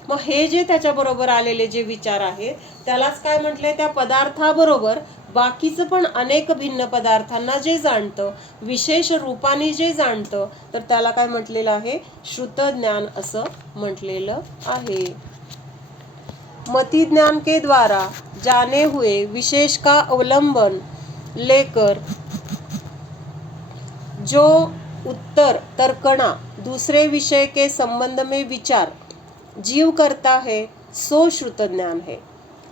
मग हे जे त्याच्याबरोबर आलेले जे विचार आहेत त्यालाच काय म्हटलंय? त्या पदार्थाबरोबर बाकीचं पण अनेक भिन्न पदार्थांना जे जाणतं, विशेष रूपाने जे जाणतं, तर त्याला काय म्हटलेलं आहे? श्रुत ज्ञान असं म्हटलेलं आहे. मति ज्ञान के द्वारा जाने हुए विशेष का अवलंबन लेकर जो उत्तर तर्कणा दूसरे विषय के संबंध में विचार जीव करता है सो श्रुत ज्ञान है.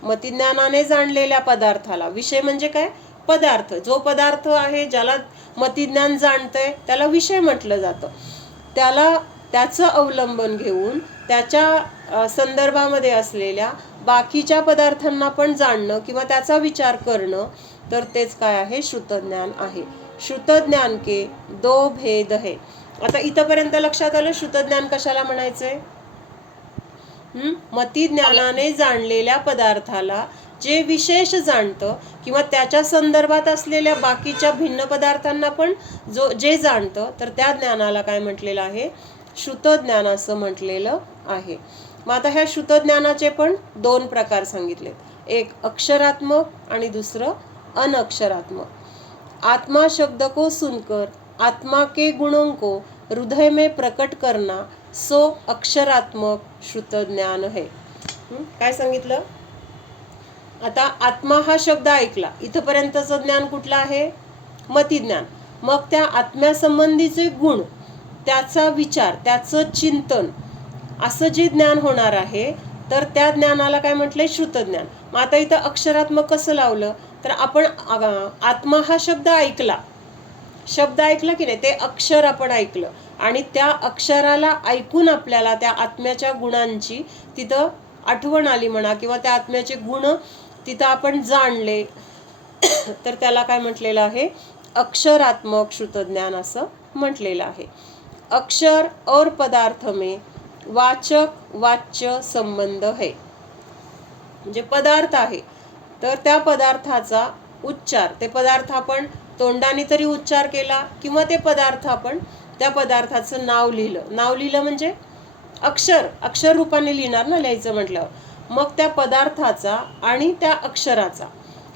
मतिज्ञानाने जाणलेल्या पदार्थाला, विषय म्हणजे काय? पदार्थ. जो पदार्थ आहे ज्याला मतिज्ञान जाणतंय त्याला विषय म्हटलं जातं. त्याला त्याचं अवलंबन घेऊन त्याच्या संदर्भामध्ये असलेल्या बाकीच्या पदार्थांना पण जाणणं किंवा त्याचा विचार करणं, तर तेच काय आहे? श्रुतज्ञान आहे. श्रुतज्ञान के दो भेद है. आता इथपर्यंत लक्षात आलं श्रुतज्ञान कशाला म्हणायचंय? मतिज्ञानाने जाणलेल्या पदार्थाला जे विशेष जाणतं किंवा त्याच्या संदर्भात असलेल्या बाकीच्या भिन्न पदार्थांना पण जे जाणतं, तर त्या ज्ञानाला काय म्हटलेलं आहे? श्रुतज्ञान असं म्हटलेलं आहे. मग आता ह्या श्रुतज्ञानाचे पण दोन प्रकार सांगितले, एक अक्षरात्मक आणि दुसरं अनक्षरात्मक. आत्मा शब्द को सुनकर आत्मा के गुणों को हृदय में प्रकट करना सो अक्षरात्मक श्रुत ज्ञान है. काय सांगितलं? आता आत्मा हा शब्द ऐकला, इथपर्यंतचं ज्ञान कुठलं आहे? मतिज्ञान. मग त्या आत्म्यासंबंधीचे गुण, त्याचा विचार, त्याचं चिंतन, असं जे ज्ञान होणार आहे तर त्या ज्ञानाला काय म्हटलंय? श्रुतज्ञान. मग आता इथं अक्षरात्मक कसं लावलं? तर आपण आत्मा हा शब्द ऐकला, शब्द ऐकला की नाही, ते अक्षर आपण ऐकलं आणि त्या अक्षराला ऐकून आपल्याला त्या आत्म्याच्या गुणांची तिथं आठवण आली म्हणा किंवा त्या आत्म्याचे गुण तिथं आपण जाणले, तर त्याला काय म्हटलेलं आहे? अक्षरात्मक श्रुतज्ञान असं म्हटलेलं आहे. अक्षर और पदार्थ में वाचक वाच्य संबंध है. म्हणजे पदार्थ आहे तर त्या पदार्थाचा उच्चार, ते पदार्थ आपण तोंडाने तरी उच्चार केला किंवा ते पदार्थ आपण त्या पदार्थाचं नाव लिहिलं. नाव लिहिलं म्हणजे अक्षर रूपाने लिहिणार ना, लिहायचं म्हटलं. मग त्या पदार्थाचा आणि त्या अक्षराचा,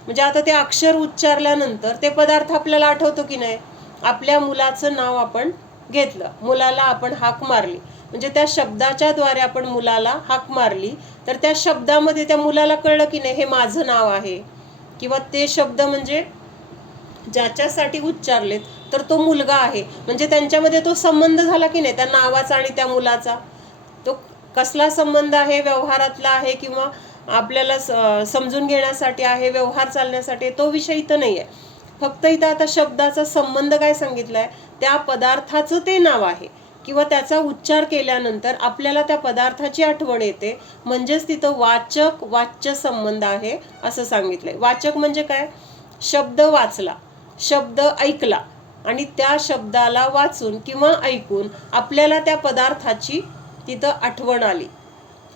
म्हणजे आता ते अक्षर उच्चारल्यानंतर ते पदार्थ आपल्याला आठवतो की नाही? आपल्या मुलाचं नाव आपण घेतलं, मुलाला आपण हाक मारली, म्हणजे त्या शब्दाच्या द्वारे आपण मुलाला हाक मारली, तर त्या शब्दामध्ये त्या मुलाला कळलं की नाही हे माझं नाव आहे, किंवा ते शब्द म्हणजे ज्याच्यासाठी उच्चारलेत तर तो मुलगा आहे, म्हणजे त्यांच्यामध्ये तो संबंध झाला की नाही त्या नावाचा आणि त्या मुलाचा. तो कसला संबंध आहे? व्यवहारातला आहे किंवा आपल्याला समजून घेण्यासाठी आहे, व्यवहार चालण्यासाठी, तो विषय इथं नाही आहे. फक्त इथं आता शब्दाचा संबंध काय सांगितलाय? त्या पदार्थाचं ते नाव आहे किंवा त्याचा उच्चार केल्यानंतर आपल्याला त्या पदार्थाची आठवण येते, म्हणजेच तिथं वाचक वाच्य संबंध आहे असं सांगितलंय. वाचक म्हणजे काय? शब्द वाचला, शब्द ऐकला, आणि त्या शब्दाला वाचून किंवा ऐकून आपल्याला त्या पदार्थाची तिथं आठवण आली.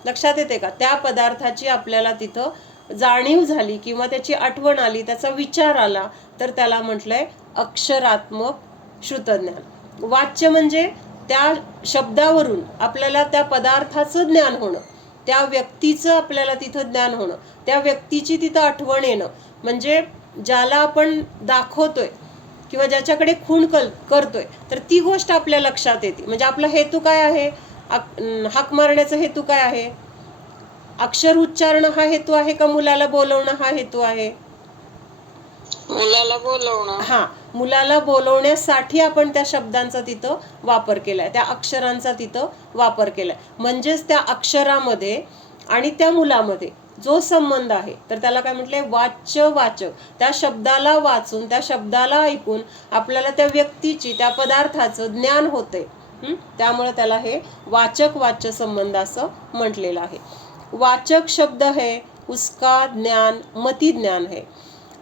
लक्षात येते का? त्या पदार्थाची आपल्याला तिथं जाणीव झाली किंवा त्याची आठवण आली, त्याचा विचार आला, तर त्याला म्हटलंय अक्षरात्मक श्रुतज्ञान. वाच्य म्हणजे त्या शब्दावरून आपल्याला त्या पदार्थाचं ज्ञान होणं, त्या व्यक्तीचं आपल्याला तिथं ज्ञान होणं, त्या व्यक्तीची तिथं आठवण येणं. म्हणजे ज्याला आपण दाखवतोय किंवा ज्याच्याकडे खूण करतोय तर ती गोष्ट आपल्या लक्षात येते. म्हणजे आपला हेतू काय आहे? हाक मारण्याचा हेतू काय आहे? अक्षर उच्चारणं हा हेतू आहे का मुलाला बोलवणं हा हेतू आहे? मुलाला बोलवणं. हा, मुलाला बोलवण्यासाठी आपण त्या शब्दांचा तिथं वापर केलाय, त्या अक्षरांचा तिथं वापर केलाय. म्हणजेच त्या अक्षरामध्ये आणि त्या मुलामध्ये जो संबंध आहे तर त्याला काय म्हटलंय? वाच्य वाचक. त्या शब्दाला वाचून त्या शब्दाला ऐकून आपल्याला त्या व्यक्तीची त्या पदार्थाचं ज्ञान होतंय. त्यामुळे त्याला हे वाचक वाच्य संबंध असं म्हटलेलं आहे. वाचक शब्द है उसका ज्ञान मति ज्ञान है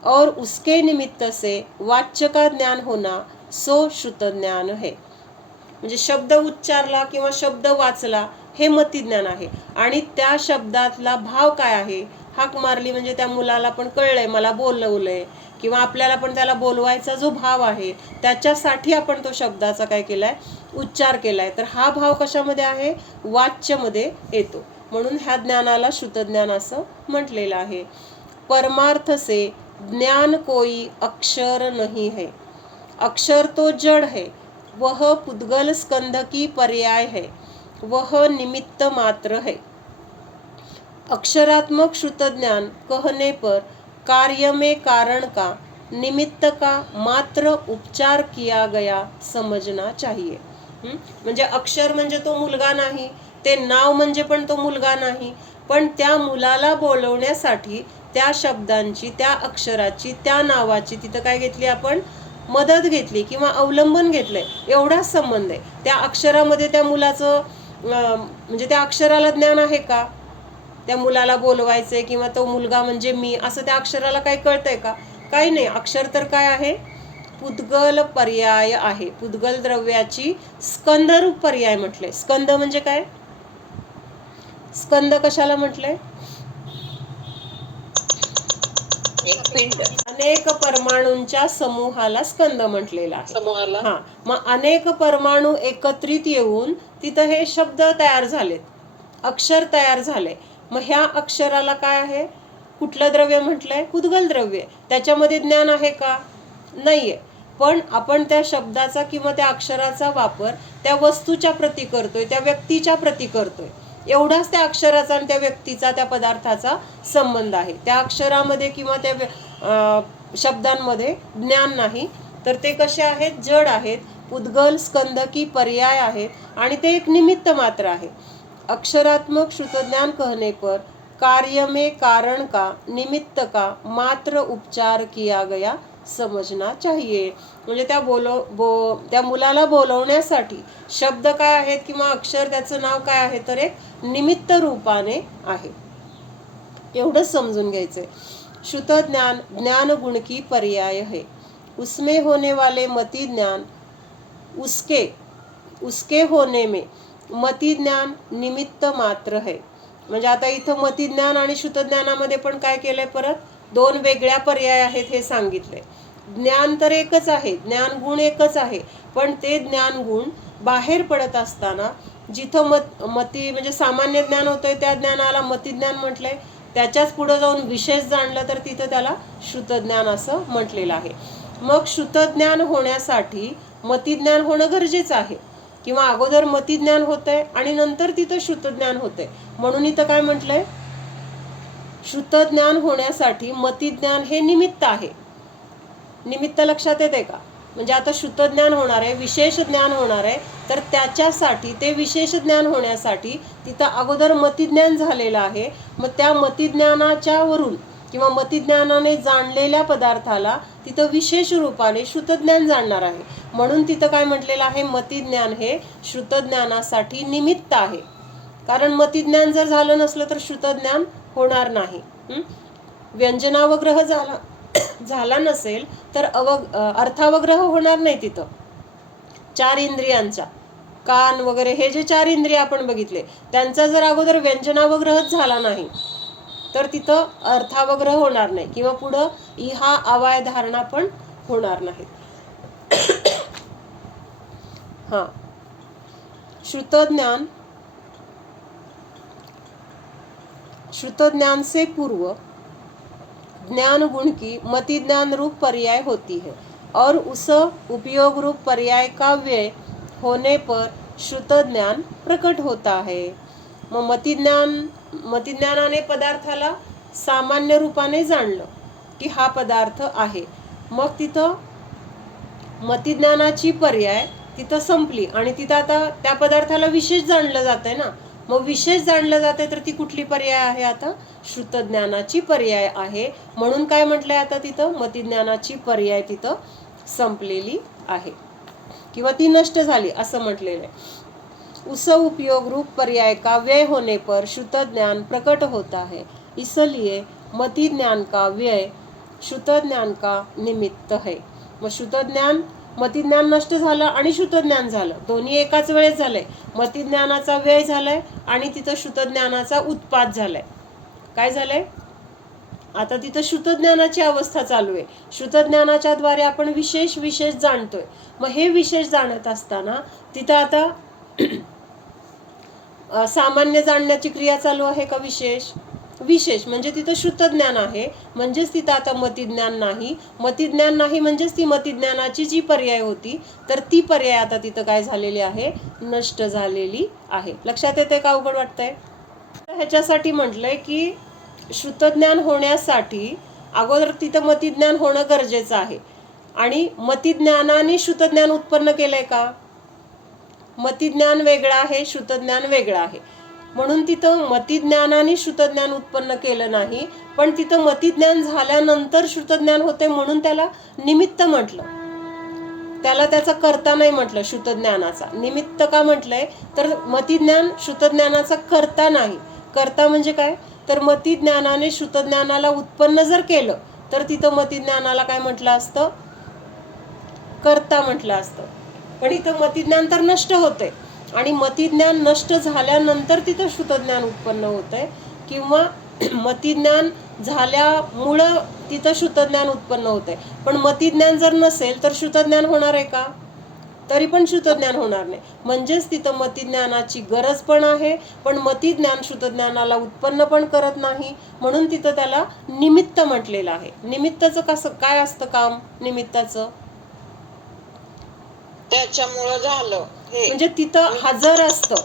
और उसके निमित्त से वाच्य का ज्ञान होना सो श्रुत ज्ञान है. म्हणजे शब्द उच्चारला किंवा शब्द वाचला हे मति ज्ञान आहे. आणि त्या शब्दातला भाव काय आहे? हाक मारली म्हणजे त्या मुलाला पण कळलंय मला बोलवलंय, किंवा आपल्याला पण त्याला बोलवायचा जो भाव आहे त्याच्यासाठी आपण तो शब्दाचा काय केलाय? उच्चार केलाय. तर हा भाव कशामध्ये आहे? वाच्यमध्ये येतो. म्हणून ह्या ज्ञानाला श्रुतज्ञान असं म्हटलेलं आहे. परमार्थ से ज्ञान कोई अक्षर नहीं है, अक्षर तो जड़ है, वह पुद्गल स्कंध की पर्याय है, वह निमित्त मात्र है. अक्षरात्मक श्रुतज्ञान कहने पर कार्य में कारण का, निमित्त का मात्र उपचार किया गया समझना चाहिए. म्हणजे अक्षर म्हणजे तो मुलगा नाही, ते नाव म्हणजे पण तो मुलगा नाही, पण त्या मुलाला बोलवण्यासाठी त्या शब्दांची, त्या अक्षराची, त्या नावाची तिथं काय घेतली आपण? मदत घेतली किंवा अवलंबन घेतलंय, एवढाच संबंध आहे. त्या अक्षरामध्ये त्या मुलाचं म्हणजे त्या अक्षराला ज्ञान आहे का? त्या मुलाला बोलवायचंय किंवा तो मुलगा म्हणजे मी असं त्या अक्षराला काही कळतंय का? काही नाही. अक्षर तर काय आहे? पुद्गल पर्याय आहे. पुद्गल द्रव्याची स्कंदरूप पर्याय म्हटले. स्कंद म्हणजे काय? स्कंद कशाला म्हटलंय? अनेक परमाणूंच्या समूहाला स्कंद म्हटलेला आहे. हा, मग अनेक परमाणू एकत्रित येऊन तिथं हे शब्द तयार झालेत, अक्षर तयार झाले. मग ह्या अक्षराला काय आहे? कुठलं द्रव्य म्हटलंय? पुद्गल द्रव्य. त्याच्यामध्ये ज्ञान आहे का? नाहीये. पण आपण त्या शब्दाचा किंवा त्या अक्षराचा वापर त्या वस्तूच्या प्रती करतोय, त्या व्यक्तीच्या प्रती करतोय. एवढाच त्या अक्षराचा आणि त्या व्यक्तीचा, त्या पदार्थाचा संबंध आहे. त्या अक्षरामध्ये किंवा त्या शब्दांमध्ये ज्ञान नाही. तर ते कसे आहेत? जड आहेत, पुद्गल स्कंद की पर्याय आहेत आणि ते एक निमित्त मात्र आहे. अक्षरात्मक श्रुतज्ञान कहने पर कार्य में कारण का, निमित्त का मात्र उपचार किया गया समजना चाहिए. म्हणजे त्या मुलाला बोलवण्यासाठी शब्द काय आहेत किंवा अक्षर, त्याचं नाव काय आहे? तर एक निमित्त रूपाने आहे. एवढंच समजून घ्यायचंय. श्रुतज्ञान ज्ञान गुण की पर्याय है, उसमें होने वाले मति ज्ञान उसके होने में मति ज्ञान निमित्त मात्र है. म्हणजे आता इथं मति ज्ञान आणि श्रुतज्ञानामध्ये पण काय केलंय? परत दोन वेगळ्या पर्याय आहेत हे सांगितलंय. ज्ञान तर एकच आहे, ज्ञान गुण एकच आहे, पण ते ज्ञान गुण बाहेर पडत असताना जिथं मती म्हणजे सामान्य ज्ञान होतंय त्या ज्ञानाला मतिज्ञान म्हटलंय. त्याच्याच पुढे जाऊन विशेष जाणलं तर तिथं त्याला श्रुतज्ञान असं म्हटलेलं आहे. मग श्रुतज्ञान होण्यासाठी मतिज्ञान होणं गरजेचं आहे, किंवा अगोदर मतिज्ञान होतंय आणि नंतर तिथं श्रुतज्ञान होतंय. म्हणून इथं काय म्हटलंय? श्रुतज्ञान होण्यासाठी मतिज्ञान हे निमित्त आहे. निमित्त लक्षात येते का? म्हणजे आता श्रुतज्ञान होणार आहे, विशेष ज्ञान होणार आहे, तर त्याच्यासाठी, ते विशेष ज्ञान होण्यासाठी तिथं अगोदर मतिज्ञान झालेलं आहे. मग त्या मतिज्ञानाच्या वरून किंवा मतिज्ञानाने जाणलेल्या पदार्थाला तिथं विशेष रूपाने श्रुतज्ञान जाणणार आहे. म्हणून तिथं काय म्हटलेलं आहे? मतिज्ञान हे श्रुतज्ञानासाठी निमित्त आहे. कारण मतिज्ञान जर झालं नसलं तर श्रुतज्ञान होणार नाही. व्यंजनावग्रह झाला झाला नसेल तर अर्थावग्रह होणार नाही तिथं. 4 इंद्रियांचा, कान वगैरे हे जे 4 इंद्रिय आपण बघितले त्यांचा जर अगोदर व्यंजनावग्रहच झाला नाही तर तिथं अर्थावग्रह होणार नाही किंवा पुढं इहा अवाय धारणा पण होणार नाही. हा, श्रुतज्ञान से पूर्व ज्ञान गुण की मति ज्ञान रूप पर्याय होती है और उस उपयोग रूप पर्याय का व्यय होने पर श्रुत ज्ञान प्रकट होता है. मग मतिज्ञानाने पदार्थाला सामान्य रूपाने जाणलं की हा पदार्थ आहे. मग तिथं मतिज्ञानाची पर्याय तिथं संपली आणि तिथं आता त्या पदार्थाला विशेष जाणलं जातंय ना. मग विशेष जाणलं जाते तर ती कुठली पर्याय आहे? आता श्रुतज्ञानाची पर्याय आहे. म्हणून काय म्हटलंय आता तिथं मतिज्ञानाची पर्याय तिथं संपलेली आहे किंवा ती नष्ट झाली असं म्हटलेलं आहे. उस उपयोग रूप पर्याय का व्यय होने पर श्रुत ज्ञान प्रकट होता है, इसलिए मति ज्ञान का व्यय श्रुत ज्ञान का निमित्त है. मग श्रुतज्ञान, मतिज्ञान नष्ट झालं आणि श्रुतज्ञान झालं, दोन्ही एकाच वेळेस झालंय. मतिज्ञानाचा व्यय झालाय आणि तिथं श्रुतज्ञानाचा उत्पाद झालाय. काय झालंय? आता तिथं श्रुतज्ञानाची अवस्था चालू आहे. श्रुतज्ञानाच्या द्वारे आपण विशेष जाणतोय. मग हे विशेष जाणत असताना तिथं आता सामान्य जाणण्याची क्रिया चालू आहे का विशेष म्हणजे तिथं श्रुतज्ञान आहे, म्हणजेच तिथं आता मतिज्ञान नाही. मतिज्ञान नाही म्हणजेच ती मतिज्ञानाची जी पर्याय होती तर ती पर्याय आता तिथं काय झालेली आहे? नष्ट झालेली आहे. लक्षात येते का? अवघड वाटतंय? ह्याच्यासाठी म्हटलंय की श्रुतज्ञान होण्यासाठी अगोदर तिथं मतिज्ञान होणं गरजेचं आहे. आणि मतिज्ञानाने श्रुतज्ञान उत्पन्न केलंय का? मतिज्ञान वेगळं आहे, श्रुतज्ञान वेगळं आहे. म्हणून तिथं मतिज्ञानाने श्रुतज्ञान उत्पन्न केलं नाही, पण तिथं मतिज्ञान झाल्यानंतर श्रुतज्ञान होते म्हणून त्याला निमित्त म्हटलं. त्याला त्याचा कर्ता नाही म्हटलं. श्रुतज्ञानाचा निमित्त का म्हटलंय? तर मतिज्ञान श्रुतज्ञानाचा कर्ता नाही. कर्ता म्हणजे काय? तर मतिज्ञानाने श्रुतज्ञानाला उत्पन्न जर केलं तर तिथं मतिज्ञानाला काय म्हटलं असतं? कर्ता म्हटलं असतं. पण इथं मतिज्ञान तर नष्ट होतंय आणि मतिज्ञान नष्ट झाल्यानंतर तिथं श्रुतज्ञान उत्पन्न होतंय किंवा मतिज्ञान झाल्यामुळं तिथं श्रुतज्ञान उत्पन्न होतंय. पण मतिज्ञान जर नसेल तर श्रुतज्ञान होणार आहे का? तरी पण श्रुतज्ञान होणार नाही. म्हणजेच तिथं मतिज्ञानाची गरज पण आहे, पण मतिज्ञान श्रुतज्ञानाला उत्पन्न पण करत नाही, म्हणून तिथं त्याला निमित्त म्हटलेलं आहे. निमित्ताचं कसं काय असतं काम? निमित्ताचं त्याच्यामुळं झालं म्हणजे तिथं हजर असतं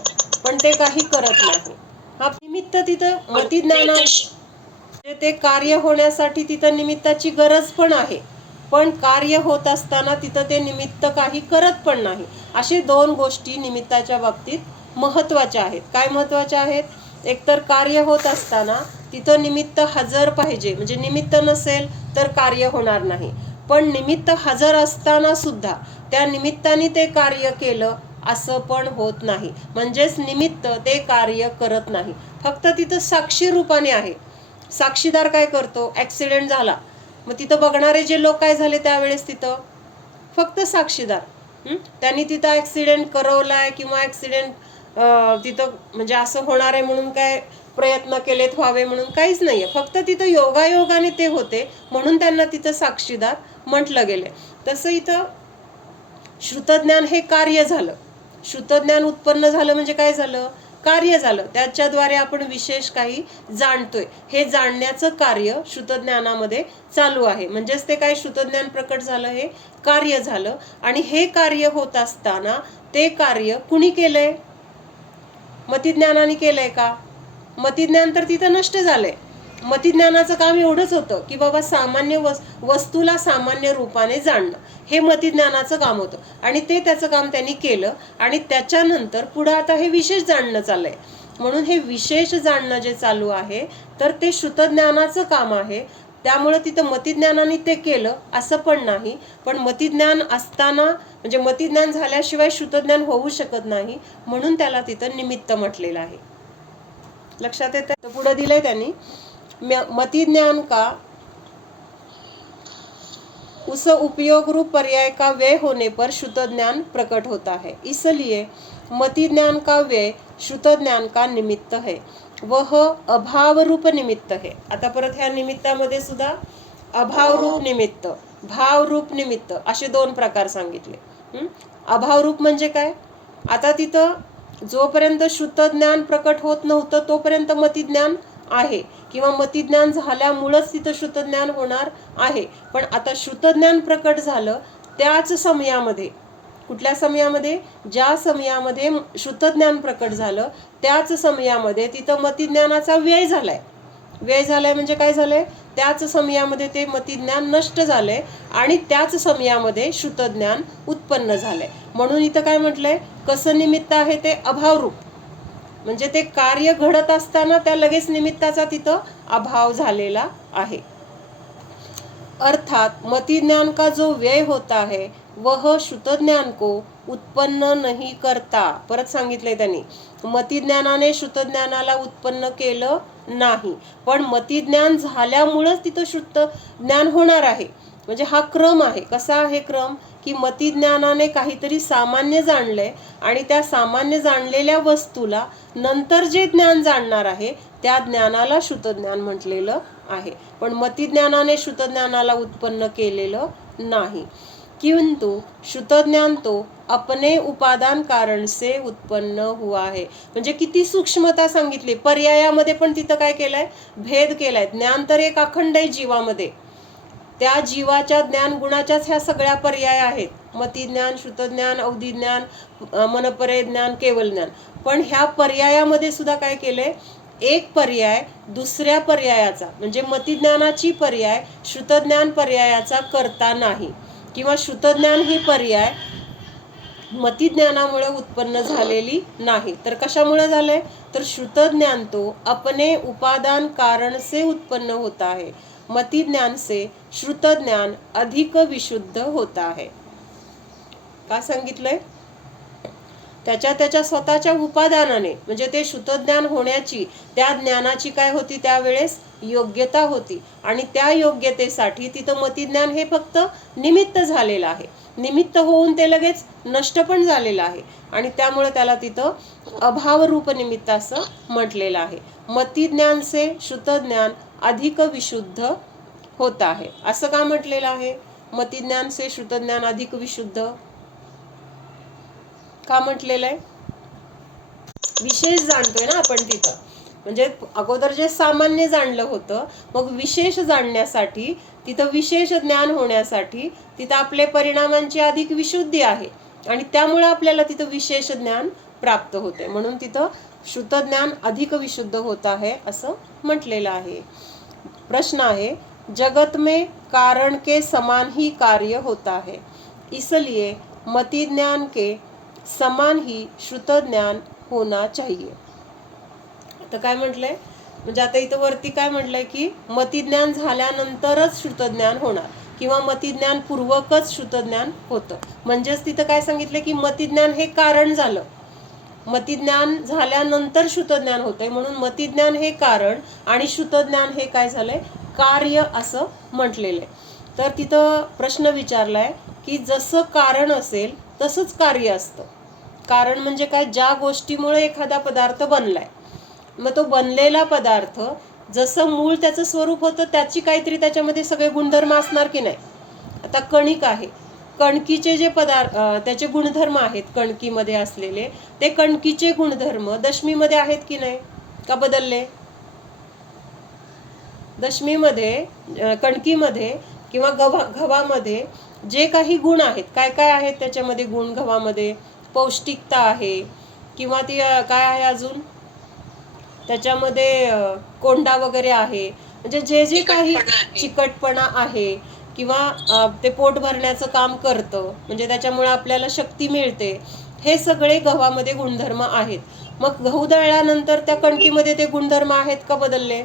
पण ते काही करत नाही. हा निमित्त तिथं मतिज्ञाना ते कार्य होण्यासाठी तिथं निमित्ताची गरज पण आहे, पण कार्य होत असताना तिथं ते निमित्त काही करत पण नाही. असे 2 गोष्टी निमित्ताच्या बाबतीत महत्वाच्या आहेत. काय महत्वाच्या आहेत? एकतर कार्य होत असताना तिथं निमित्त हजर पाहिजे, म्हणजे निमित्त नसेल तर कार्य होणार नाही. पण निमित्त हजर असताना सुद्धा त्या निमित्ताने ते कार्य केलं असं पण होत नाही. म्हणजेच निमित्त ते कार्य करत नाही, फक्त तिथं साक्षी रूपाने आहे. साक्षीदार काय करतो? ॲक्सिडेंट झाला, मग तिथं बघणारे जे लोक काय झाले त्यावेळेस तिथं फक्त साक्षीदार. त्यांनी तिथं ॲक्सिडेंट करवलाय किंवा ॲक्सिडेंट तिथं म्हणजे असं होणार आहे म्हणून काय प्रयत्न केलेत व्हावे म्हणून काहीच नाहीये. फक्त तिथं योगायोगाने ते होते म्हणून त्यांना तिथं साक्षीदार म्हटलं गेले. तसं इथं श्रुतज्ञान हे कार्य झालं. श्रुतज्ञान उत्पन्न झालं म्हणजे काय झालं? कार्य झालं. त्याच्याद्वारे आपण विशेष काही जाणतोय. हे जाणण्याचं कार्य श्रुतज्ञानामध्ये चालू आहे. म्हणजेच ते काय? श्रुतज्ञान प्रकट झालं, हे कार्य झालं. आणि हे कार्य होत असताना ते कार्य कुणी केलंय? मतिज्ञानाने केलंय का? मतिज्ञान तर तिथं नष्ट झालंय. मतिज्ञानाचं काम एवढंच होतं की बाबा सामान्य वस्तूला सामान्य रूपाने जाणणं, हे मतिज्ञानाचं काम होतं आणि ते त्याचं काम त्यांनी केलं. आणि त्याच्यानंतर पुढं आता हे विशेष जाणणं चाललंय. म्हणून हे विशेष जाणणं जे चालू आहे तर ते श्रुतज्ञानाचं काम आहे. त्यामुळे तिथं मतिज्ञानाने ते केलं असं पण नाही, पण मतिज्ञान असताना म्हणजे मतिज्ञान झाल्याशिवाय श्रुतज्ञान होऊ शकत नाही, म्हणून त्याला तिथं निमित्त म्हटलेलं आहे. लक्षात येतं? पुढे दिलंय त्यांनी मतिज्ञान का उस उपयोग रूप पर्याय का व्यय होने पर शुद्ध ज्ञान प्रकट होता है, इसलिए मति ज्ञान का व्यय शुद्ध ज्ञान का निमित्त है, वह अभाव रूप निमित्त है. आता परत ह्या निमित्तामध्ये सुद्धा अभाव रूप निमित्त, भाव रूप निमित्त असे दोन प्रकार सांगितले. अभाव रूप म्हणजे काय? आता तिथं जोपर्यंत शुद्ध ज्ञान प्रकट होत नव्हतं तोपर्यंत मती ज्ञान आहे किंवा मती ज्ञान झाल्यामुळेच तिथं शुद्ध ज्ञान होणार आहे. पण आता शुद्ध ज्ञान प्रकट झालं त्याच समयामध्ये, कुठल्या समयामध्ये? ज्या समयामध्ये शुद्ध ज्ञान प्रकट झालं त्याच समयामध्ये तिथं मती ज्ञानाचा व्यय झालाय. व्यय झालाय म्हणजे काय झालंय? त्याच समयामध्ये ते मती ज्ञान नष्ट झालंय आणि त्याच समयामध्ये शुद्ध ज्ञान उत्पन्न झालंय. म्हणून इथं काय म्हटलंय? कसं निमित्त आहे ते? अभाव रूप. म्हणजे ते कार्य घडत असताना त्या लगेच निमित्ताचा तिथं अभाव झालेला आहे. अर्थात मति ज्ञान का जो व्यय होता है वह शुद्ध ज्ञान को उत्पन्न नहीं करता. परत सांगितलंय त्यांनी, मति ज्ञानाने शुद्ध ज्ञानाला उत्पन्न केलं नाही, पण मति ज्ञान झाल्यामुळेच तिथं शुद्ध ज्ञान होणार आहे. म्हणजे हा क्रम आहे. कसा आहे क्रम? की मति ज्ञानाने काहीतरी सामान्य जाणलंय आणि त्या सामान्य जाणलेल्या वस्तूला नंतर जे ज्ञान जाणणार आहे त्या ज्ञानाला शुद्ध ज्ञान म्हटलेलं आहे. पण मति ज्ञानाने शुद्ध ज्ञानाला उत्पन्न केलेलं नाही. किंतु शुद्ध ज्ञान तो अपने उपादान कारण से उत्पन्न हुआ है. म्हणजे किती सूक्ष्मता सांगितली. पर्यायामध्ये पण तिथं काय केलंय? भेद केलाय. ज्ञान तर एक अखंड आहे जीवामध्ये. त्या जीवाच्या ज्ञान गुणाच्याच ह्या सगळ्या पर्याय आहेत. मति ज्ञान, शुद्ध ज्ञान, अवधी ज्ञान, मनपरे ज्ञान, केवल ज्ञान. पण ह्या पर्यायामध्ये सुद्धा काय केलंय? एक पर्याय दुसऱ्या पर्यायाचा म्हणजे मति ज्ञानाची पर्याय शुद्ध ज्ञान पर्यायाचा करता नाही, किंवा शुद्ध ज्ञान ही पर्याय मति ज्ञानामुळे उत्पन्न झालेली नाही. तर कशामुळे झालंय? तर शुद्ध ज्ञान तो अपने उपादान कारण से उत्पन्न होता है, मति ज्ञान से शुद्ध ज्ञान अधिक विशुद्ध होता है. का सांगितलंय? त्याच्या स्वतःच्या उपादानाने, म्हणजे ते शुद्ध ज्ञान होण्याची त्या ज्ञानाची काय होती? त्यावेळेस योग्यता होती आणि त्या योग्यतेसाठी तिथं मति ज्ञान हे फक्त निमित्त झालेलं आहे. निमित्त होऊन ते लगेच नष्ट पण झालेलं आहे आणि त्यामुळे त्याला तिथं अभाव रूप निमित्त असं म्हटलेलं आहे. मति ज्ञान से शुद्ध ज्ञान अधिक विशुद्ध होता है. असं का म्हटलेलं आहे? मति ज्ञान से शुद्ध ज्ञान अधिक विशुद्ध का म्हटलेलं आहे? विशेष जाणतोय ना आपण तिथं. म्हणजे अगोदर जे सामान्य जाणलं होतं, मग विशेष जाणण्यासाठी तिथं, विशेष ज्ञान होण्यासाठी तिथं आपले परिणामांची अधिक विशुद्धी आहे आणि त्यामुळे आपल्याला तिथं विशेष ज्ञान प्राप्त होते. म्हणून तिथं शुद्ध ज्ञान अधिक विशुद्ध होत आहे असं म्हटलेलं आहे. प्रश्न आहे, जगत में कारण के समान ही कार्य होता है, इसलिए मति ज्ञान के समान ही शुद्ध ज्ञान होना चाहिए. आता काय म्हटलंय? म्हणजे आता इथं वरती काय म्हटलंय की मति ज्ञान झाल्यानंतरच शुद्ध ज्ञान होणार किंवा मति ज्ञान पूर्वकच शुद्ध ज्ञान होतं. म्हणजेच तिथं काय सांगितलं की मति ज्ञान हे कारण झालं, मति ज्ञान झाल्यानंतर शुद्ध ज्ञान होतंय. म्हणून मति ज्ञान हे कारण आणि शुद्ध ज्ञान हे काय झालंय? कार्य असं म्हटलेलं आहे. तर तिथं प्रश्न विचारलाय की जसं कारण असेल तसंच कार्य असतं. कारण म्हणजे काय? ज्या गोष्टीमुळे एखादा पदार्थ बनलाय, मग तो बनलेला पदार्थ जसं मूळ त्याचं स्वरूप होतं त्याची काहीतरी त्याच्यामध्ये सगळे गुणधर्म असणार की नाही. आता कणिक आहे, कणकीचे जे पदार्थ त्याचे गुणधर्म आहेत कणकीमध्ये असलेले, ते कणकीचे गुणधर्म दशमीमध्ये आहेत की नाही, का बदलले? दशमीमध्ये, कणकीमध्ये किंवा गव्हामध्ये जे काही गुण आहेत, काय काय आहेत त्याच्यामध्ये गुण? गव्हामध्ये पौष्टिकता आहे किंवा ती काय आहे अजून त्याच्यामध्ये कोंडा वगैरे आहे. म्हणजे जे जे काही चिकटपणा आहे किंवा ते पोट भरण्याचं काम करतं, म्हणजे त्याच्यामुळे आपल्याला शक्ती मिळते, हे सगळे गव्हामध्ये गुणधर्म आहेत. मग गहू दळल्यानंतर त्या कणकीमध्ये ते गुणधर्म आहेत का बदलले?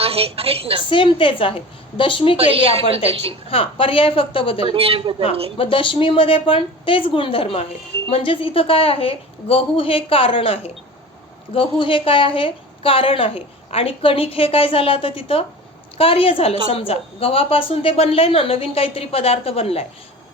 आहेत ना, सेम तेच आहेत. दशमी केली आपण त्याची, पर्याय फक्त बदलले. मग दशमीमध्ये पण तेच गुणधर्म आहेत. म्हणजेच इथं काय आहे? गहू हे कारण आहे, गहू हे काय आहे? कारण आहे आणि कणिक हे काय झालं? आता तिथं कार्य झालं. समजा गव्हापासून ते बनलंय ना, नवीन काहीतरी पदार्थ बनलाय.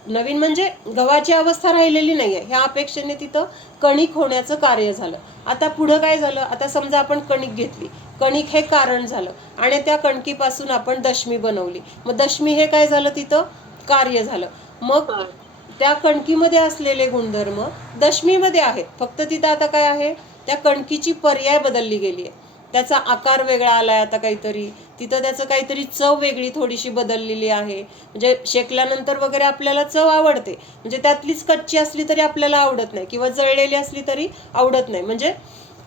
नवीन म्हणजे गव्हाची अवस्था राहिलेली नाहीये, ह्या अपेक्षेने तिथं कणिक होण्याचं कार्य झालं. आता पुढं काय झालं, आता समजा आपण कणिक घेतली, कणिक हे कारण झालं आणि त्या कणकीपासून आपण दशमी बनवली. मग दशमी हे काय झालं, तिथं कार्य झालं. मग त्या कणकीमध्ये असलेले गुणधर्म दशमीमध्ये आहेत, फक्त तिथं आता काय आहे, त्या कणकीची पर्याय बदलली गेली आहे, त्याचा आकार वेगळा आलाय आता काहीतरी, तिथं त्याचं काहीतरी चव वेगळी थोडीशी बदललेली आहे. म्हणजे शेकल्यानंतर वगैरे आपल्याला चव आवडते, म्हणजे त्यातलीच कच्ची असली तरी आपल्याला आवडत नाही किंवा जळलेली असली तरी आवडत नाही.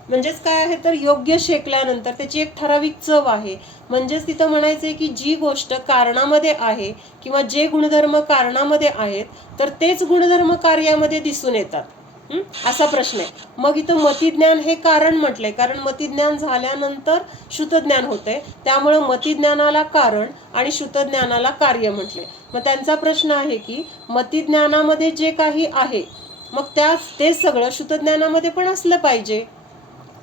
म्हणजेच काय आहे तर योग्य शेकल्यानंतर त्याची एक ठराविक चव आहे. म्हणजेच तिथं म्हणायचंय की जी गोष्ट कारणामध्ये आहे किंवा जे गुणधर्म कारणामध्ये आहेत तर तेच गुणधर्म कार्यामध्ये दिसून येतात. असा प्रश्न आहे. मग इथं मतिज्ञान हे कारण म्हटलंय, कारण मतिज्ञान झाल्यानंतर श्रुतज्ञान होतंय, त्यामुळे मतिज्ञानाला कारण आणि श्रुतज्ञानाला कार्य म्हटलंय. मग त्यांचा प्रश्न आहे की मतिज्ञानामध्ये जे काही आहे मग तेच सगळं श्रुतज्ञानामध्ये पण असलं पाहिजे.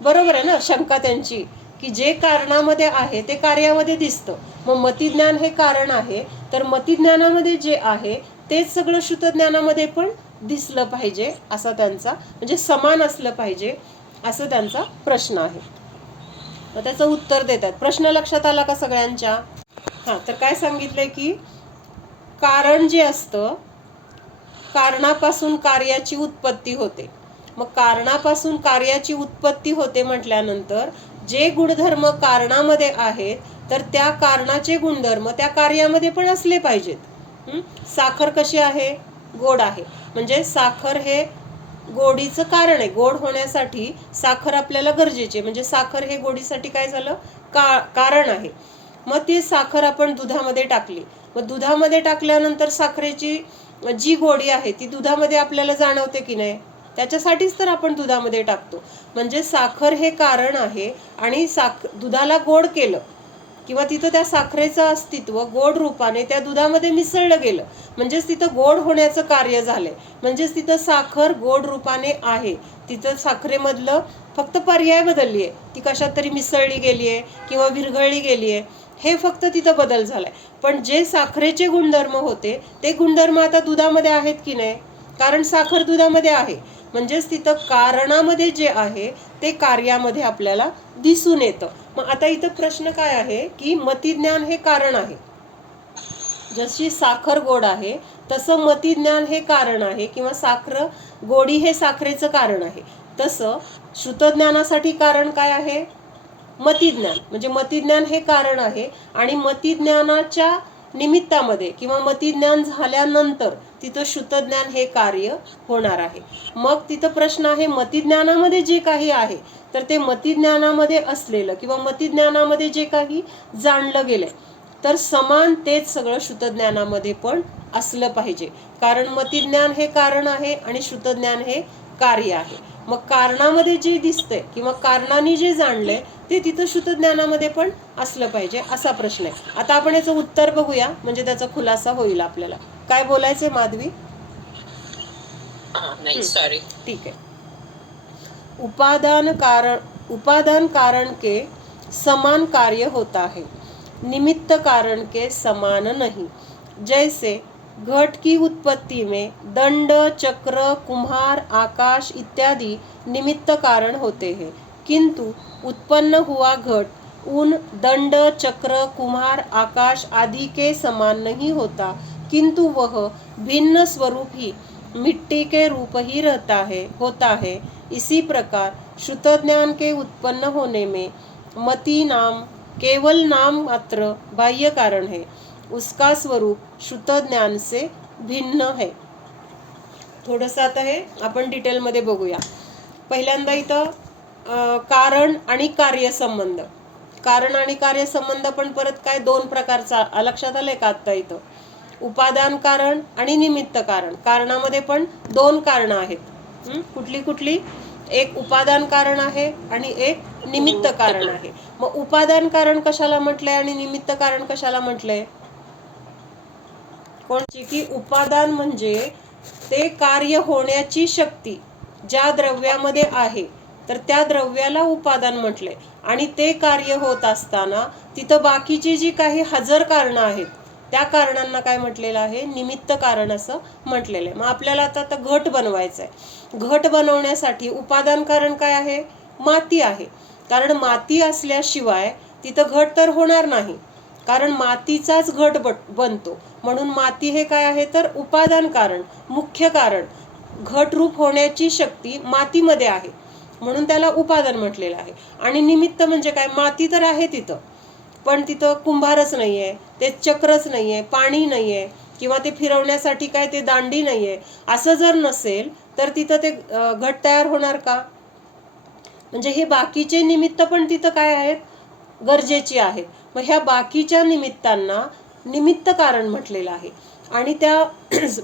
बरोबर आहे ना शंका त्यांची, की जे कारणामध्ये आहे ते कार्यामध्ये दिसतं. मग मतिज्ञान हे कारण आहे तर मतिज्ञानामध्ये जे आहे तेच सगळं श्रुतज्ञानामध्ये पण दिसलं पाहिजे, असा त्यांचा म्हणजे समान असलं पाहिजे असं त्यांचा प्रश्न आहे. मग त्याचं उत्तर देतात. प्रश्न लक्षात आला का सगळ्यांच्या? हां, तर काय सांगितलंय की कारण जे असतं, कारणापासून कार्याची उत्पत्ती होते. मग कारणापासून कार्याची उत्पत्ती होते म्हटल्यानंतर जे गुणधर्म कारणामध्ये आहेत तर त्या कारणाचे गुणधर्म त्या कार्यामध्ये पण असले पाहिजेत. साखर कशी आहे, गोड आहे, म्हणजे साखर हे गोडीचं कारण आहे. गोड होण्यासाठी साखर आपल्याला गरजेची आहे, म्हणजे साखर हे गोडीसाठी काय झालं, कारण आहे. मग ती साखर आपण दुधामध्ये टाकली, मग दुधामध्ये टाकल्यानंतर साखरेची जी गोडी आहे ती दुधामध्ये आपल्याला जाणवते की नाही, त्याच्यासाठीच तर आपण दुधामध्ये टाकतो. म्हणजे साखर हे कारण आहे आणि दुधाला गोड केलं किंवा तिथं त्या साखरेचं अस्तित्व गोड रूपाने त्या दुधामध्ये मिसळलं गेलं, म्हणजेच तिथं गोड होण्याचं कार्य झालंय. म्हणजेच तिथं साखर गोड रूपाने आहे, तिथं साखरेमधलं फक्त पर्याय बदलली आहे, ती कशात तरी मिसळली गेली आहे किंवा विरघळली गेली आहे, हे फक्त तिथं बदल झालाय. पण जे साखरेचे गुणधर्म होते ते गुणधर्म आता दुधामध्ये आहेत की नाही, कारण साखर दुधामध्ये आहे. म्हणजेच तिथं कारणामध्ये जे आहे ते कार्यामध्ये आपल्याला दिसून येतं. मग आता इथं प्रश्न काय आहे की मतिज्ञान हे कारण आहे. जशी साखर गोड आहे तसं मतिज्ञान हे कारण आहे किंवा गोडी हे साखरेचं कारण आहे. तसं श्रुतज्ञानासाठी कारण काय आहे, मतिज्ञान. म्हणजे मतिज्ञान हे कारण आहे आणि मतिज्ञानाच्या निमित्तामध्ये किंवा मतिज्ञान झाल्यानंतर तिथं श्रुतज्ञान हे कार्य होणार आहे. मग तिथं प्रश्न आहे मतिज्ञानामध्ये जे काही आहे तर ते मतिज्ञानामध्ये असलेलं किंवा मतिज्ञानामध्ये जे काही जाणलं गेलंय तर समान तेच सगळं श्रुतज्ञानामध्ये पण असलं पाहिजे. कारण मतिज्ञान हे कारण आहे आणि श्रुतज्ञान हे कार्य आहे. मग कारणामध्ये जे दिसतंय किंवा कारणाने जे जाणलंय ते तिथं श्रुतज्ञानामध्ये पण असलं पाहिजे, असा प्रश्न आहे. आता आपण याचं उत्तर बघूया, म्हणजे त्याचा खुलासा होईल आपल्याला. काय बोलायचंय माधवी? नहीं सॉरी, ठीक है. उपादान कारण के समान कार्य होता है, निमित्त कारण के समान नहीं. जैसे घट की उत्पत्ति में दंड, चक्र, कुम्हार, आकाश इत्यादि निमित्त कारण होते हैं, किंतु उत्पन्न हुआ घट उन दंड, चक्र, कुम्हार, आकाश आदि के समान नहीं होता, किंतु वह भिन्न स्वरूप ही मिट्टी के रूप ही होता है. इसी प्रकार श्रुतज्ञान के उत्पन्न होने में मति नाम केवल नाम मात्र बाह्य कारण है, उसका स्वरूप श्रुतज्ञान से भिन्न है. थोडंसं आता हे आपण डिटेलमध्ये बघूया. पहिल्यांदा इथं कारण आणि कार्यसंबंध. कारण आणि कार्यसंबंध पण परत काय दोन प्रकारचा लक्षात आलंय का आता इथं? उपादान कारण आणि निमित्त कारण. कारणामध्ये पण दोन कारणं आहेत. कुठली? एक उपादान कारण आहे आणि एक निमित्त कारण आहे. मग उपादान कारण कशाला म्हटलंय आणि निमित्त कारण कशाला म्हटलंय? कोणची? की उपादान म्हणजे ते कार्य होण्याची शक्ती ज्या द्रव्यामध्ये आहे तर त्या द्रव्याला उपादान म्हटलंय. आणि ते कार्य होत असताना तिथं बाकीची जी काही हजर कारणं आहेत त्या कारणांना काय म्हटलेलं आहे, निमित्त कारण असं म्हटलेलं आहे. मग आपल्याला आता घट बनवायचं आहे. घट बनवण्यासाठी उपादान कारण काय आहे, माती आहे. कारण माती असल्याशिवाय तिथं घट तर होणार नाही, कारण मातीचाच घट बनतो. म्हणून माती हे काय आहे तर उपादान कारण, मुख्य कारण. घटरूप होण्याची शक्ती मातीमध्ये आहे, म्हणून त्याला उपादान म्हटलेलं आहे. आणि निमित्त म्हणजे काय, माती तर आहे तिथं, पण तिथं कुंभारच नाहीये, ते चक्रच नाहीये, पाणी नाहीये, किंवा ते फिरवण्यासाठी काय ते दांडी नाहीये. असं जर नसेल तर तिथं ते घट तयार होणार का? म्हणजे हे बाकीचे निमित्त पण तिथं काय आहेत, गरजेची आहेत. मग ह्या बाकीच्या निमित्तांना निमित्त कारण म्हटलेलं आहे. आणि त्या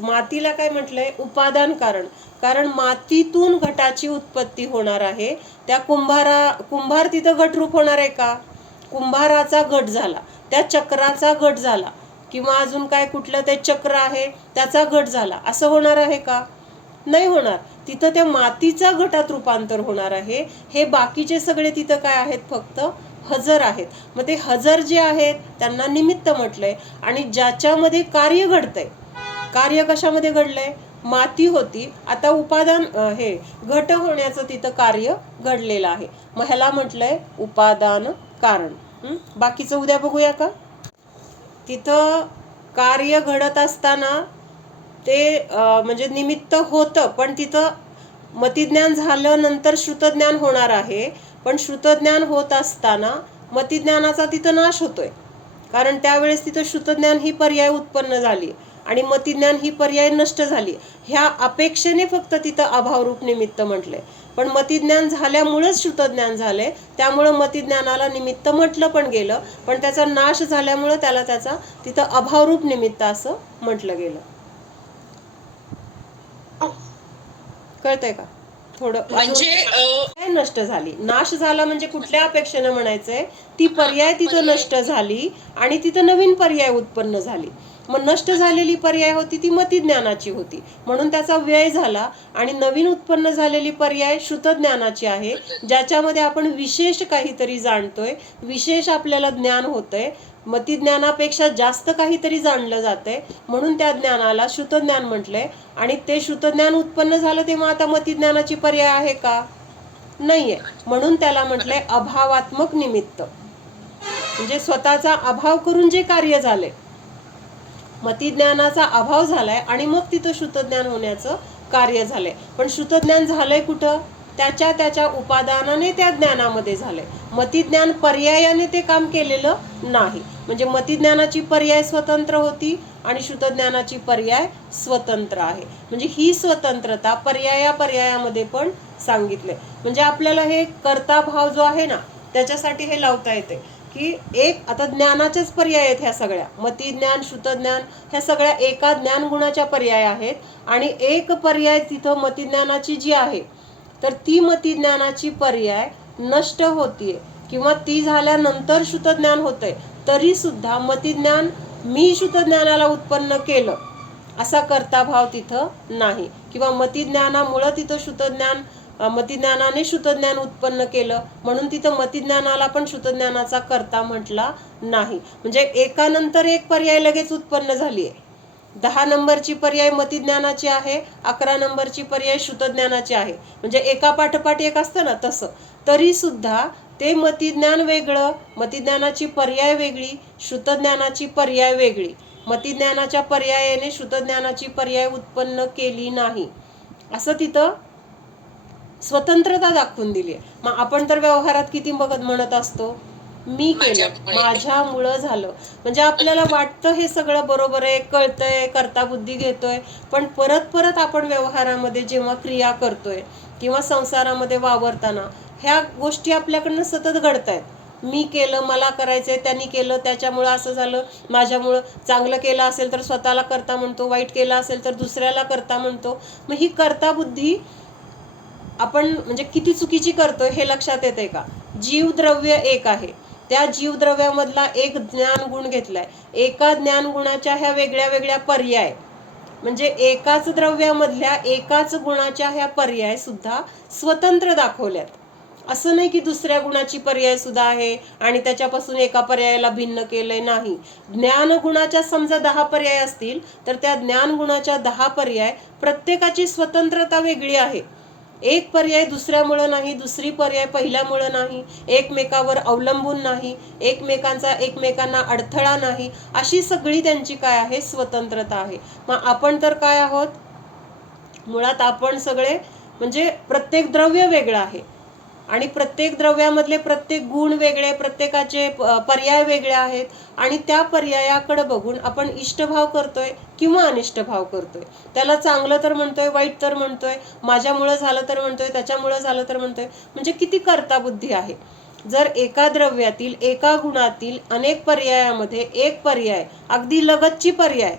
मातीला काय म्हटलंय, उपादान कारण. कारण मातीतून घटाची उत्पत्ती होणार आहे. त्या कुंभार तिथं घटरूप होणार आहे का? कुंभाराचा घट झाला, त्या चक्राचा घट झाला, किंवा अजून काय कुठलं ते चक्र आहे त्याचा घट झाला, असं होणार आहे का? नाही होणार. तिथं त्या मातीचा घटात रूपांतर होणार आहे. हे बाकीचे सगळे तिथं काय आहेत, फक्त हजर आहेत. मग ते हजर जे आहेत त्यांना निमित्त म्हटलंय. आणि ज्याच्यामध्ये कार्य घडतंय, कार्य कशामध्ये घडलंय, माती होती, आता उपादान हे घट होण्याचं तिथं कार्य घडलेलं आहे. मग ह्याला म्हटलंय उपादान कारण. बाकीचं उद्या बघूया का? तिथं कार्य घडत असताना ते म्हणजे निमित्त होतं, पण तिथं मतिज्ञान झालं नंतर श्रुतज्ञान होणार आहे. पण श्रुतज्ञान होत असताना मतिज्ञानाचा तिथं नाश होतोय, कारण त्यावेळेस तिथं श्रुतज्ञान ही पर्याय उत्पन्न झाली आणि मतिज्ञान ही पर्याय नष्ट झाली. ह्या अपेक्षेने फक्त तिथं अभावरूप निमित्त म्हटलंय. पण मतिज्ञान झाल्यामुळेच श्रुतज्ञान झाले, त्यामुळं मतिज्ञानाला निमित्त म्हटलं पण गेलं, पण त्याचा नाश झाल्यामुळं त्याला त्याचा तिथं अभावरूप निमित्त असं म्हटलं गेलं. कळतंय का थोडं? म्हणजे काय नष्ट झाली, नाश झाला म्हणजे कुठल्या अपेक्षेनं म्हणायचंय, ती पर्याय तिथं नष्ट झाली आणि तिथं नवीन पर्याय उत्पन्न झाली. मग नष्ट झालेली पर्याय होती ती मतिज्ञानाची होती, म्हणून त्याचा व्यय झाला. आणि नवीन उत्पन्न झालेली पर्याय श्रुतज्ञानाची आहे, ज्याच्यामध्ये आपण विशेष काहीतरी जाणतोय, विशेष आपल्याला ज्ञान होतंय, मतिज्ञानापेक्षा जास्त काहीतरी जाणलं जातंय, म्हणून त्या ज्ञानाला श्रुतज्ञान म्हटलंय. आणि ते श्रुतज्ञान उत्पन्न झालं तेव्हा आता मतिज्ञानाची पर्याय आहे का? नाहीये. म्हणून त्याला म्हटलंय अभावात्मक निमित्त. म्हणजे स्वतःचा अभाव करून जे कार्य झाले, मतिज्ञानाचा अभाव झालाय आणि मग तिथं श्रुतज्ञान होण्याचं कार्य झालंय. पण श्रुतज्ञान झालंय कुठं, त्याच्या त्याच्या उपादानाने त्या ज्ञानामध्ये झालंय. मतिज्ञान पर्यायाने ते काम केलेलं नाही. म्हणजे मतिज्ञानाची पर्याय स्वतंत्र होती आणि श्रुतज्ञानाची पर्याय स्वतंत्र आहे. म्हणजे ही स्वतंत्रता पर्यायामध्ये पण सांगितले. म्हणजे आपल्याला हे कर्ता भाव जो आहे ना, त्याच्यासाठी हे लावता येते की एक आता ज्ञानाचेच पर्याय आहेत ह्या सगळ्या, मतिज्ञान श्रुतज्ञान ह्या सगळ्या एका ज्ञान गुणाच्या पर्याय आहेत. आणि एक पर्याय तिथं मतिज्ञानाची जी आहे, तर ती मतिज्ञानाची पर्याय नष्ट होतीये किंवा ती झाल्यानंतर श्रुतज्ञान होतंय, तरी सुद्धा मतिज्ञान मी श्रुतज्ञानाला उत्पन्न केलं असा कर्ताभाव तिथं नाही. किंवा मतिज्ञानामुळं तिथं श्रुतज्ञान, मतिज्ञानाने श्रुतज्ञान उत्पन्न केलं म्हणून तिथं मतिज्ञानाला पण श्रुतज्ञानाचा कर्ता म्हटला नाही. म्हणजे एकानंतर एक पर्याय लगेच उत्पन्न झाली आहे. 10 नंबरची पर्याय मतिज्ञानाची आहे, 11 नंबरची पर्याय श्रुतज्ञानाची आहे. म्हणजे एका पाठोपाठ एक असतं ना तसं. तरी सुद्धा ते मतिज्ञान वेगळं, मतिज्ञानाची पर्याय वेगळी, श्रुतज्ञानाची पर्याय वेगळी. मतिज्ञानाच्या पर्यायाने श्रुतज्ञानाची पर्याय उत्पन्न केली नाही, असं तिथं स्वतंत्रता दाखवून दिली आहे. मग आपण तर व्यवहारात किती म्हणत असतो, मी केलं, माझ्यामुळं झालं. म्हणजे आपल्याला वाटतं हे सगळं बरोबर आहे, कळतंय, कर्ता बुद्धी घेतोय, पण परत परत आपण व्यवहारामध्ये जेव्हा क्रिया करतोय किंवा संसारामध्ये वावरताना ह्या गोष्टी आपल्याकडनं सतत घडतायत. मी केलं, मला करायचंय, त्यांनी केलं, त्याच्यामुळं असं झालं, माझ्यामुळं. चांगलं केलं असेल तर स्वतःला करता म्हणतो, वाईट केलं असेल तर दुसऱ्याला करता म्हणतो. मग ही कर्ता बुद्धी आपण म्हणजे किती चुकीची करतोय हे लक्षात येते का? जीवद्रव्य एक आहे, त्या जीवद्रव्यामधला एक ज्ञान गुण घेतलाय, एका ज्ञान गुणाच्या ह्या वेगळ्या वेगळ्या पर्याय, म्हणजे एकाच द्रव्यामधल्या एकाच गुणाच्या ह्या पर्याय सुद्धा स्वतंत्र दाखवल्यात. असं नाही की दुसऱ्या गुणाची पर्याय सुद्धा आहे आणि त्याच्यापासून एका पर्यायाला भिन्न केलंय, नाही. ज्ञान गुणाच्या समजा 10 पर्याय असतील तर त्या ज्ञान गुणाच्या 10 पर्याय प्रत्येकाची स्वतंत्रता वेगळी आहे. एक पर्याय दुसऱ्यामुळे नाही, दुसरी पर्याय पहिल्यामुळे नाही, एकमेकावर अवलंबून नाही, एकमेकांना अडथळा नाही, अशी सगळी त्यांची काय आहे, स्वतंत्रता आहे. मग आपण तर काय आहोत, मुळात आपण सगळे म्हणजे प्रत्येक द्रव्य वेगळं आहे आणि प्रत्येक द्रव्यामधले प्रत्येक गुण वेगळे, प्रत्येकाचे पर्याय वेगळे आहेत आणि त्या पर्यायाकडे बघून आपण इष्टभाव करतोय किंवा अनिष्टभाव करतोय. त्याला चांगलं तर म्हणतोय, वाईट तर म्हणतोय, माझ्यामुळे झालं तर म्हणतोय, त्याच्यामुळे झालं तर म्हणतोय. म्हणजे किती कर्ता बुद्धी आहे. जर एका द्रव्यातील एका गुणातील अनेक पर्यायामध्ये एक पर्याय अगदी लगतची पर्याय,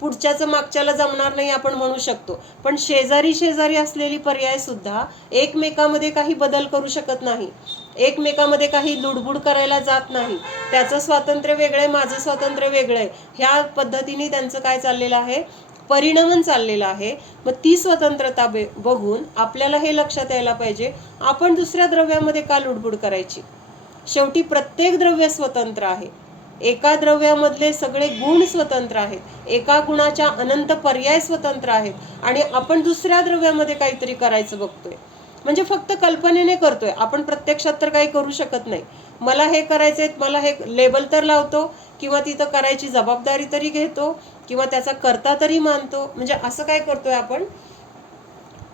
पुढच्याचं मागच्याला जमणार नाही आपण म्हणू शकतो, पण शेजारी शेजारी असलेली पर्याय सुद्धा एकमेकामध्ये काही बदल करू शकत नाही, एकमेकामध्ये काही लुडबुड करायला जात नाही. त्याचं स्वातंत्र्य वेगळंय, माझं स्वातंत्र्य वेगळंय, ह्या पद्धतीने त्यांचं काय चाललेलं आहे, परिणमन चाललेलं आहे. मग ती स्वतंत्रता बघून आपल्याला हे लक्षात यायला पाहिजे, आपण दुसऱ्या द्रव्यामध्ये का लुडबुड करायची. शेवटी प्रत्येक द्रव्य स्वतंत्र आहे. एका द्रव्यामधले सगळे गुण स्वतंत्र आहेत, एका गुणाच्या अनंत पर्याय स्वतंत्र आहेत आणि आपण दुसऱ्या द्रव्यामध्ये काहीतरी करायचं बघतोय. म्हणजे फक्त कल्पनेने करतोय, आपण प्रत्यक्षात तर काही करू शकत नाही. मला हे करायचंय, मला हे लेबल तर लावतो किंवा तिथं करायची जबाबदारी तरी घेतो किंवा त्याचा कर्ता तरी मानतो. म्हणजे असं काय करतोय आपण,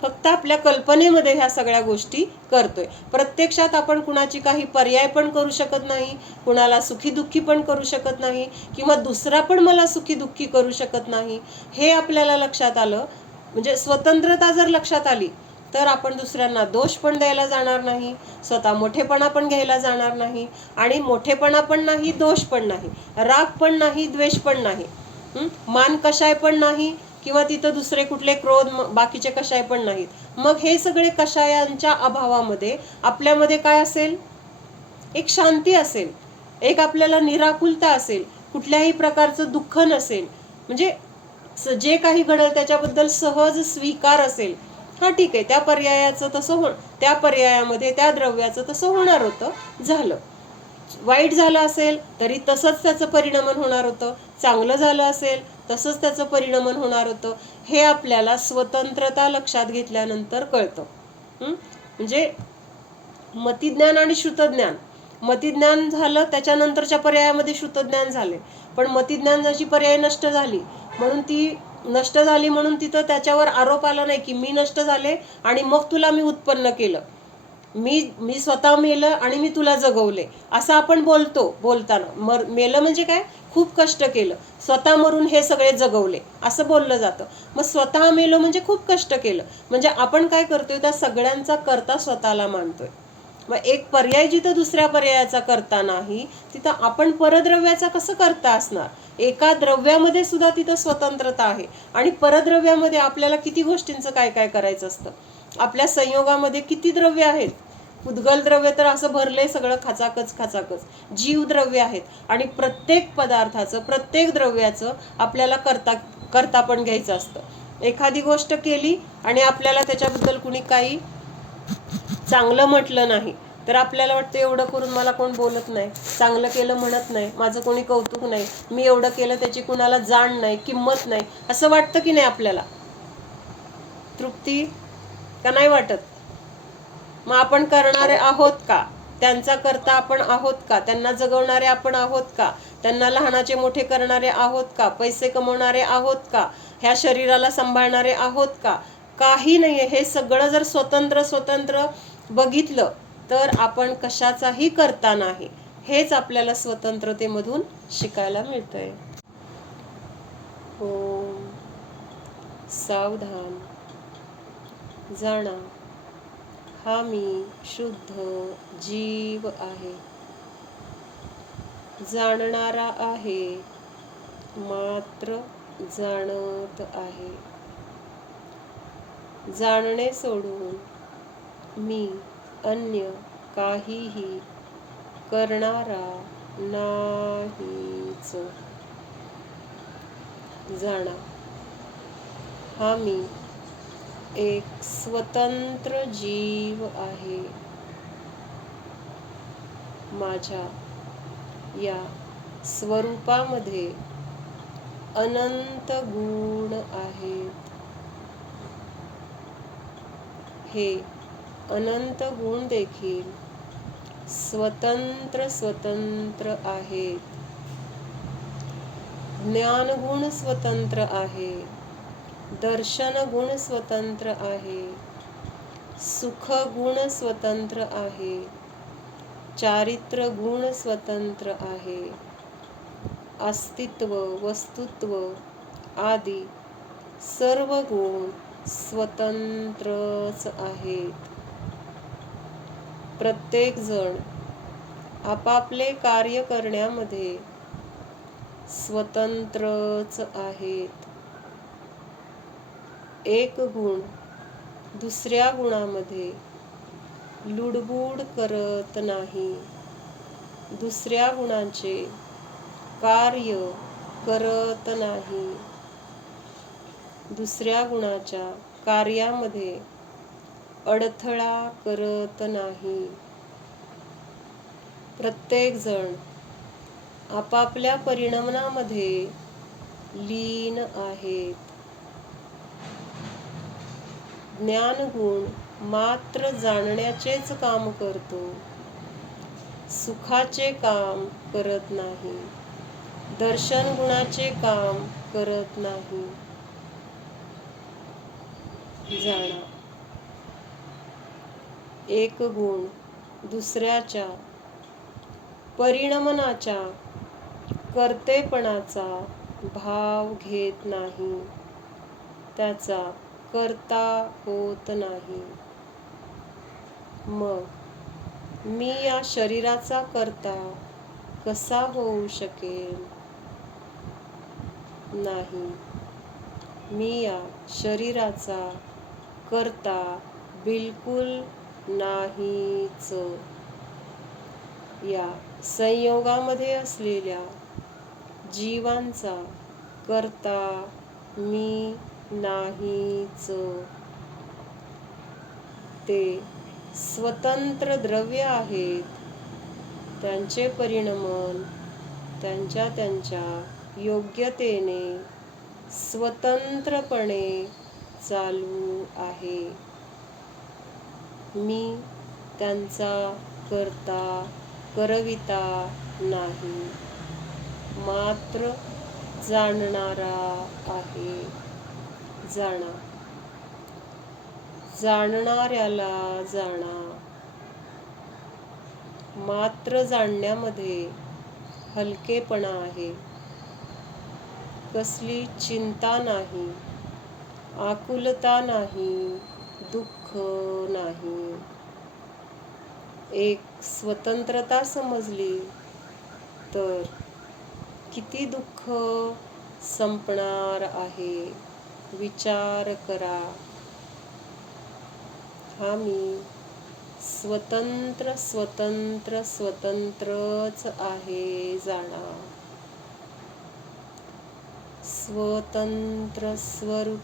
फक्त आपल्या कल्पनेमध्ये ह्या सगळ्या गोष्टी करतोय. प्रत्यक्षात आपण कुणाची काही पर्याय पण करू शकत नाही, कुणाला सुखी दुःखी पण करू शकत नाही किंवा दुसरा पण मला सुखी दुःखी करू शकत नाही. हे आपल्याला लक्षात आलं म्हणजे स्वतंत्रता जर लक्षात आली तर आपण दुसऱ्यांना दोष पण द्यायला जाणार नाही, स्वतः मोठेपणा पण घ्यायला जाणार नाही आणि मोठेपणा पण नाही, दोष पण नाही, राग पण नाही, द्वेष पण नाही, मान कशाय पण नाही किंवा तिथं दुसरे कुठले क्रोध बाकीचे कशाय पण नाहीत. मग हे सगळे कशायांच्या अभावामध्ये आपल्यामध्ये काय असेल, एक शांती असेल, एक आपल्याला निराकुलता असेल, कुठल्याही प्रकारचं दुःख नसेल. म्हणजे जे काही घडलं त्याच्याबद्दल सहज स्वीकार असेल. हा ठीक आहे, त्या पर्यायाचं तसं त्या पर्यायामध्ये त्या द्रव्याचं तसं होणार होतं, झालं. वाईट झालं असेल तरी तसंच त्याचं परिणमन होणार होतं, चांगलं झालं असेल तसंच त्याचं परिणमन होणार होतं. हे आपल्याला स्वतंत्रता लक्षात घेतल्यानंतर कळतं. म्हणजे मतिज्ञान आणि श्रुतज्ञान, मतिज्ञान झालं त्याच्यानंतरच्या पर्यायामध्ये श्रुतज्ञान झाले, पण मतिज्ञानाची पर्याय नष्ट झाली म्हणून ती नष्ट झाली म्हणून तिथं त्याच्यावर आरोप आला नाही की मी नष्ट झाले आणि मग तुला मी उत्पन्न केलं, मी स्वतः मेलं आणि मी तुला जगवले, असं आपण बोलतो. बोलताना मेलं म्हणजे काय, खूप कष्ट केलं, स्वतः मरून हे सगळे जगवले असं बोललं जातं. मग स्वतः मेलो म्हणजे खूप कष्ट केलं, म्हणजे आपण काय करतोय, त्या सगळ्यांचा कर्ता स्वतःला मानतोय. मग एक पर्याय जिथं दुसऱ्या पर्यायाचा करता नाही तिथं आपण परद्रव्याचा कसं करता असणार. एका द्रव्यामध्ये सुद्धा तिथं स्वतंत्रता आहे आणि परद्रव्यामध्ये आपल्याला किती गोष्टींचं काय काय करायचं असतं. आपल्या संयोगामध्ये किती द्रव्य आहेत, उद्गल द्रव्य तर असं भरलंय सगळं, खाचाकच खाचाकच जीव द्रव्य आहेत आणि प्रत्येक पदार्थाचं प्रत्येक द्रव्याचं आपल्याला करता पण घ्यायचं असतं. एखादी गोष्ट केली आणि आपल्याला त्याच्याबद्दल कुणी काही चांगलं म्हटलं नाही तर आपल्याला वाटतं एवढं करून मला कोण बोलत नाही, चांगलं केलं म्हणत नाही, माझं कोणी कौतुक नाही, मी एवढं केलं त्याची कुणाला जाण नाही, किंमत नाही, असं वाटतं की नाही आपल्याला. तृप्ती का नाही वाटत. मग आपण करणारे आहोत का, त्यांचा करता आपण आहोत का, त्यांना जगवणारे आपण आहोत का, त्यांना लहानाचे मोठे करणारे आहोत का, पैसे कमवणारे आहोत का, ह्या शरीराला सांभाळणारे आहोत का, काही नाहीये. हे सगळं जर स्वतंत्र बघितलं तर आपण कशाचाही करता नाही. हेच आपल्याला स्वतंत्रतेमधून शिकायला मिळतंय. ओम सावधान, जाणा हा मी शुद्ध जीव आहे, जाणणारा आहे, मात्र जाणत आहे. जाणणे सोडून मी अन्य काहीही करणारा नाहीच. जाणा हा मी एक स्वतंत्र जीव आहे, माझ्या या स्वरूपामध्ये अनंत गुण आहेत. हे अनंत गुण देखील स्वतंत्र आहेत. ज्ञानगुण स्वतंत्र आहे, दर्शन गुण स्वतंत्र आहे, सुख गुण स्वतंत्र आहे, चारित्र्य गुण स्वतंत्र आहे, अस्तित्व, वस्तुत्व आदी सर्व गुण स्वतंत्रच आहेत. प्रत्येक जण आपापले कार्य करण्यामध्ये स्वतंत्रच आहेत. एक गुण दुसऱ्या गुणामध्ये लुडबुड करत नाही, दुसऱ्या गुणाचे कार्य करत नाही, दुसऱ्या गुणाच्या कार्यामध्ये अडथळा करत नाही. प्रत्येक जण आपापल्या परिणमनामध्ये लीन आहेत. ज्ञानगुण मात्र जाणण्याचेच काम करतो, सुखाचे काम करत नाही, दर्शन गुणाचे काम करत नाही. जाणा, एक गुण दुसऱ्याच्या परिणमनाच्या कर्तेपणाचा भाव घेत नाही, त्याचा कर्ता होत नाही. मग मी या शरीराचा कर्ता कसा होऊ शकेल? नाही, मी या शरीराचा कर्ता बिलकुल नाहीच. या संयोगामध्ये असलेल्या जीवांचा कर्ता मी नाहीच. ते स्वतंत्र द्रव्य आहेत. त्यांचे परिणमन त्यांच्या योग्यतेने स्वतंत्रपणे चालू आहे. मी त्यांचा कर्ता करविता नाही, मात्र जाणणारा आहे. जाणा, जाणणाऱ्याला जाणा. मात्र जाणण्यामध्ये हलकेपणा आहे. कसली चिंता नाही, आकुलता नाही, दुःख नाही. एक स्वतंत्रता समजली तर किती दुःख संपणार आहे विचार करा. हा मी स्वतंत्रच आहे. जाणा, स्वतंत्र स्वरूपोऽहम्.